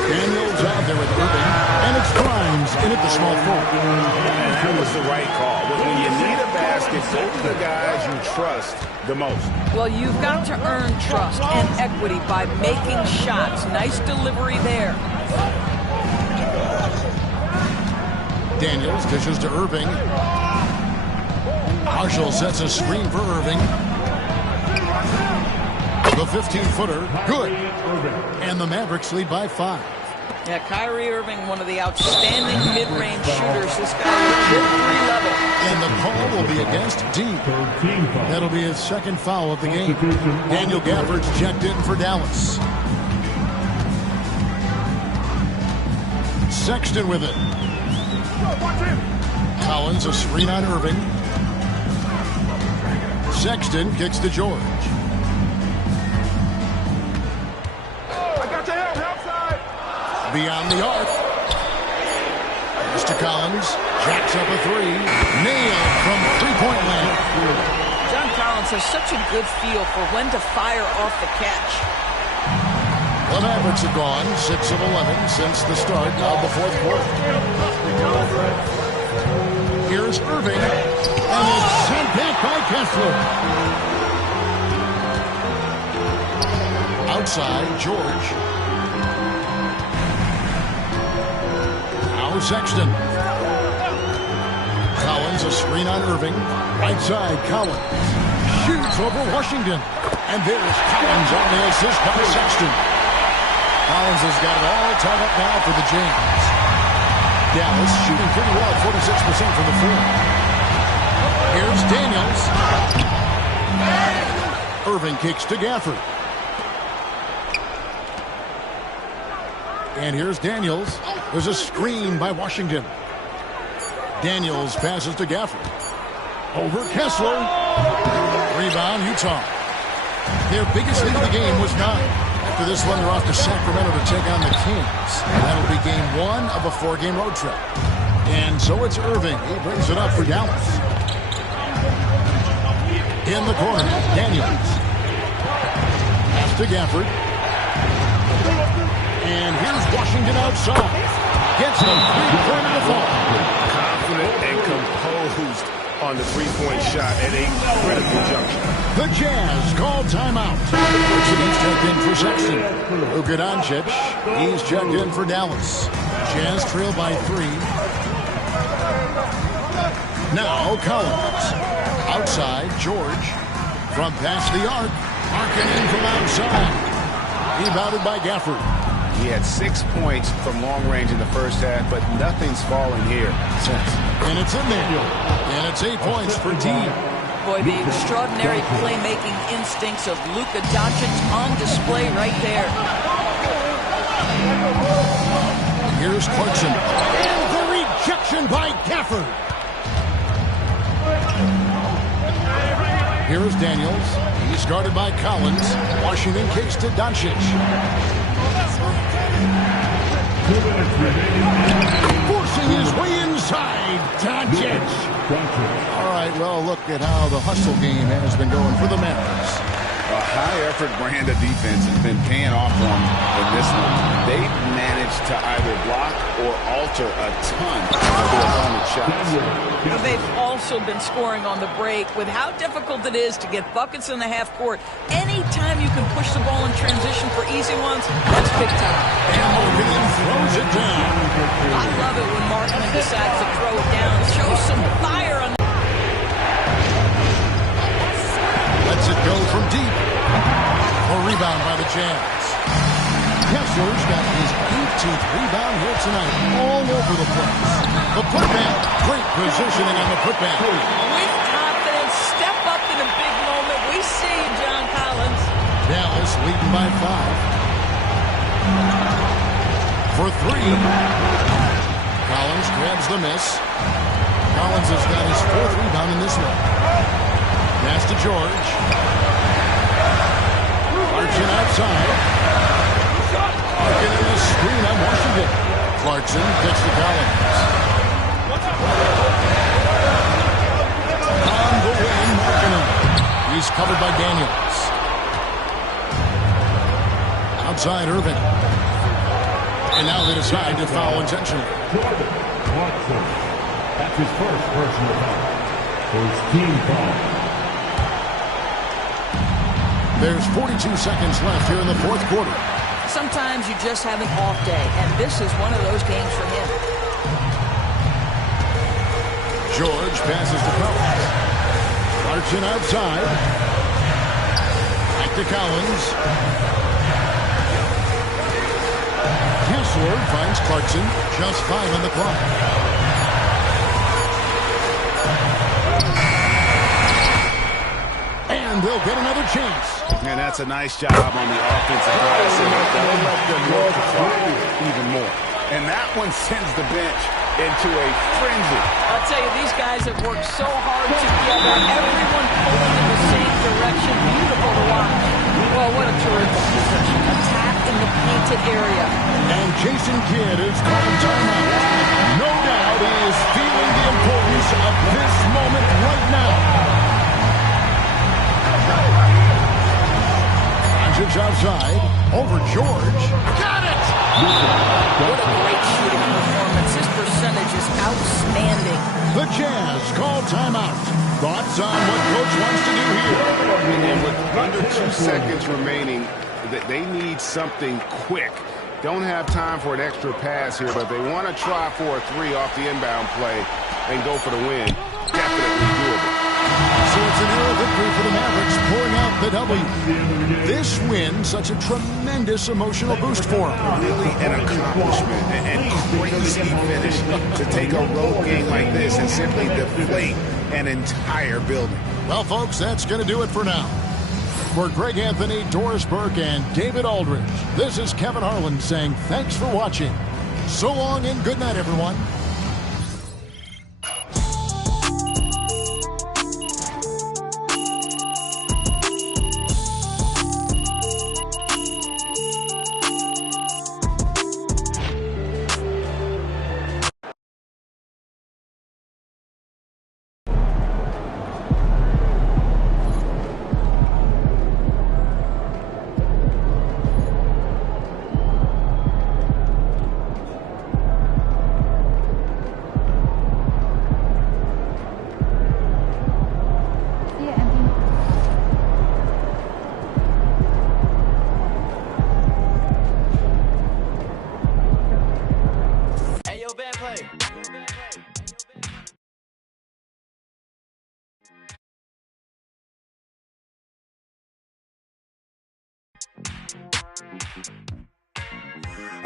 Daniels out there with Irving. And it's Grimes in at the small forward. And that was the right call. When you need a basket, those are the guys you trust the most. Well, you've got to earn trust and equity by making shots. Nice delivery there. Daniels dishes to Irving. Marshall sets a screen for Irving. The 15-footer, good. And the Mavericks lead by 5. Yeah, Kyrie Irving, one of the outstanding mid-range shooters. This guy will hit 3 level. And the call will be against Dean. That'll be his second foul of the game. Daniel Gafford's checked in for Dallas. Sexton with it. Collins, a screen on Irving. Sexton kicks to George. Beyond the arc. Mr. Collins jacks up a 3. Nailed from three-point land. John Collins has such a good feel for when to fire off the catch. The Mavericks have gone 6 of 11 since the start of the fourth quarter. Here's Irving. And it's sent back by Kessler. Outside, George. Sexton. Collins, a screen on Irving. Right side, Collins. Shoots over Washington. And there's Collins on the assist by Sexton. Collins has got it all tied up now for the James. Dallas shooting pretty well, 46% from the floor. Here's Daniels. Irving kicks to Gafford. And here's Daniels. There's a screen by Washington. Daniels passes to Gafford. Over Kessler. Rebound, Utah. Their biggest lead of the game was 9. After this one, they're off to Sacramento to take on the Kings. That'll be game 1 of a 4-game road trip. And so it's Irving. He brings it up for Dallas. In the corner, Daniels. Pass to Gafford. And here's Washington outside. Gets the three-pointer to fall. Confident and composed on the three-point shot at a critical juncture. The Jazz call timeout. He's checked in for Sexton. Luka Doncic, he's checked in for Dallas. Jazz trail by 3. Now Collins. Outside, George. From past the arc. Arcing in from outside. Rebounded by Gafford. He had 6 points from long range in the first half, but nothing's falling here. And it's in there. And it's 8 points per team. Boy, the extraordinary playmaking instincts of Luka Doncic on display right there. Here's Clarkson. And the rejection by Gafford. Here's Daniels. He's guarded by Collins. Washington kicks to Doncic. Forcing his way inside. Doncic. All right, well, look at how the hustle game has been going for the Mavericks. A high-effort brand of defense has been paying off for them in this one. They've managed to either block or alter a ton of their opponent's shots. But they've also been scoring on the break. With how difficult it is to get buckets in the half court, anytime you can push the ball in transition for easy ones, that's big time. And Markkanen throws it down. I love it when Markkanen decides to throw it down. Shows some fire on. Lets it go from deep. A rebound by the Jazz. Kessler's got his 18th rebound here tonight. All over the place. The putback. Great positioning on the putback. With confidence, step up in a big moment. We see you, John Collins. Dallas leading by 5. For 3. Collins grabs the miss. Collins has got his 4th rebound in this one. Pass to George. Clarkson outside. Clarkson in the screen on Washington. Clarkson gets to Collins. On the wing, Markkanen. He's covered by Daniels. Outside Irving. And now they decide to foul intentionally. That's his first personal foul. First team foul. There's 42 seconds left here in the 4th quarter. Sometimes you just have an off day, and this is one of those games for him. George passes to Collins. Clarkson outside. Back to Collins. Kessler finds Clarkson. Just 5 on the clock. And they'll get another chance. And that's a nice job on the offensive glass. That'll let them work the clock even more. And that one sends the bench into a frenzy. I'll tell you, these guys have worked so hard together. Everyone pulling in the same direction. Beautiful to watch. Well, what a terrific position. Attack in the painted area. And Jason Kidd is calling timeout. No doubt he is feeling the importance of this moment right now. Doncic outside. Over George. Got it! What a great shooting performance. His percentage is outstanding. The Jazz call timeout. Thoughts on what Coach wants to do here? And with under 2 seconds remaining, they need something quick. Don't have time for an extra pass here, but they want to try for a 3 off the inbound play and go for the win. Definitely doable. So it's an era victory for the Mavericks, pulling out the W. This win, such a tremendous emotional boost for them. Really an accomplishment and crazy finish to take a road game like this and simply deflate an entire building. Well, folks, that's going to do it for now. For Greg Anthony, Doris Burke, and David Aldridge, this is Kevin Harlan saying thanks for watching. So long and good night, everyone.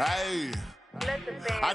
Hey.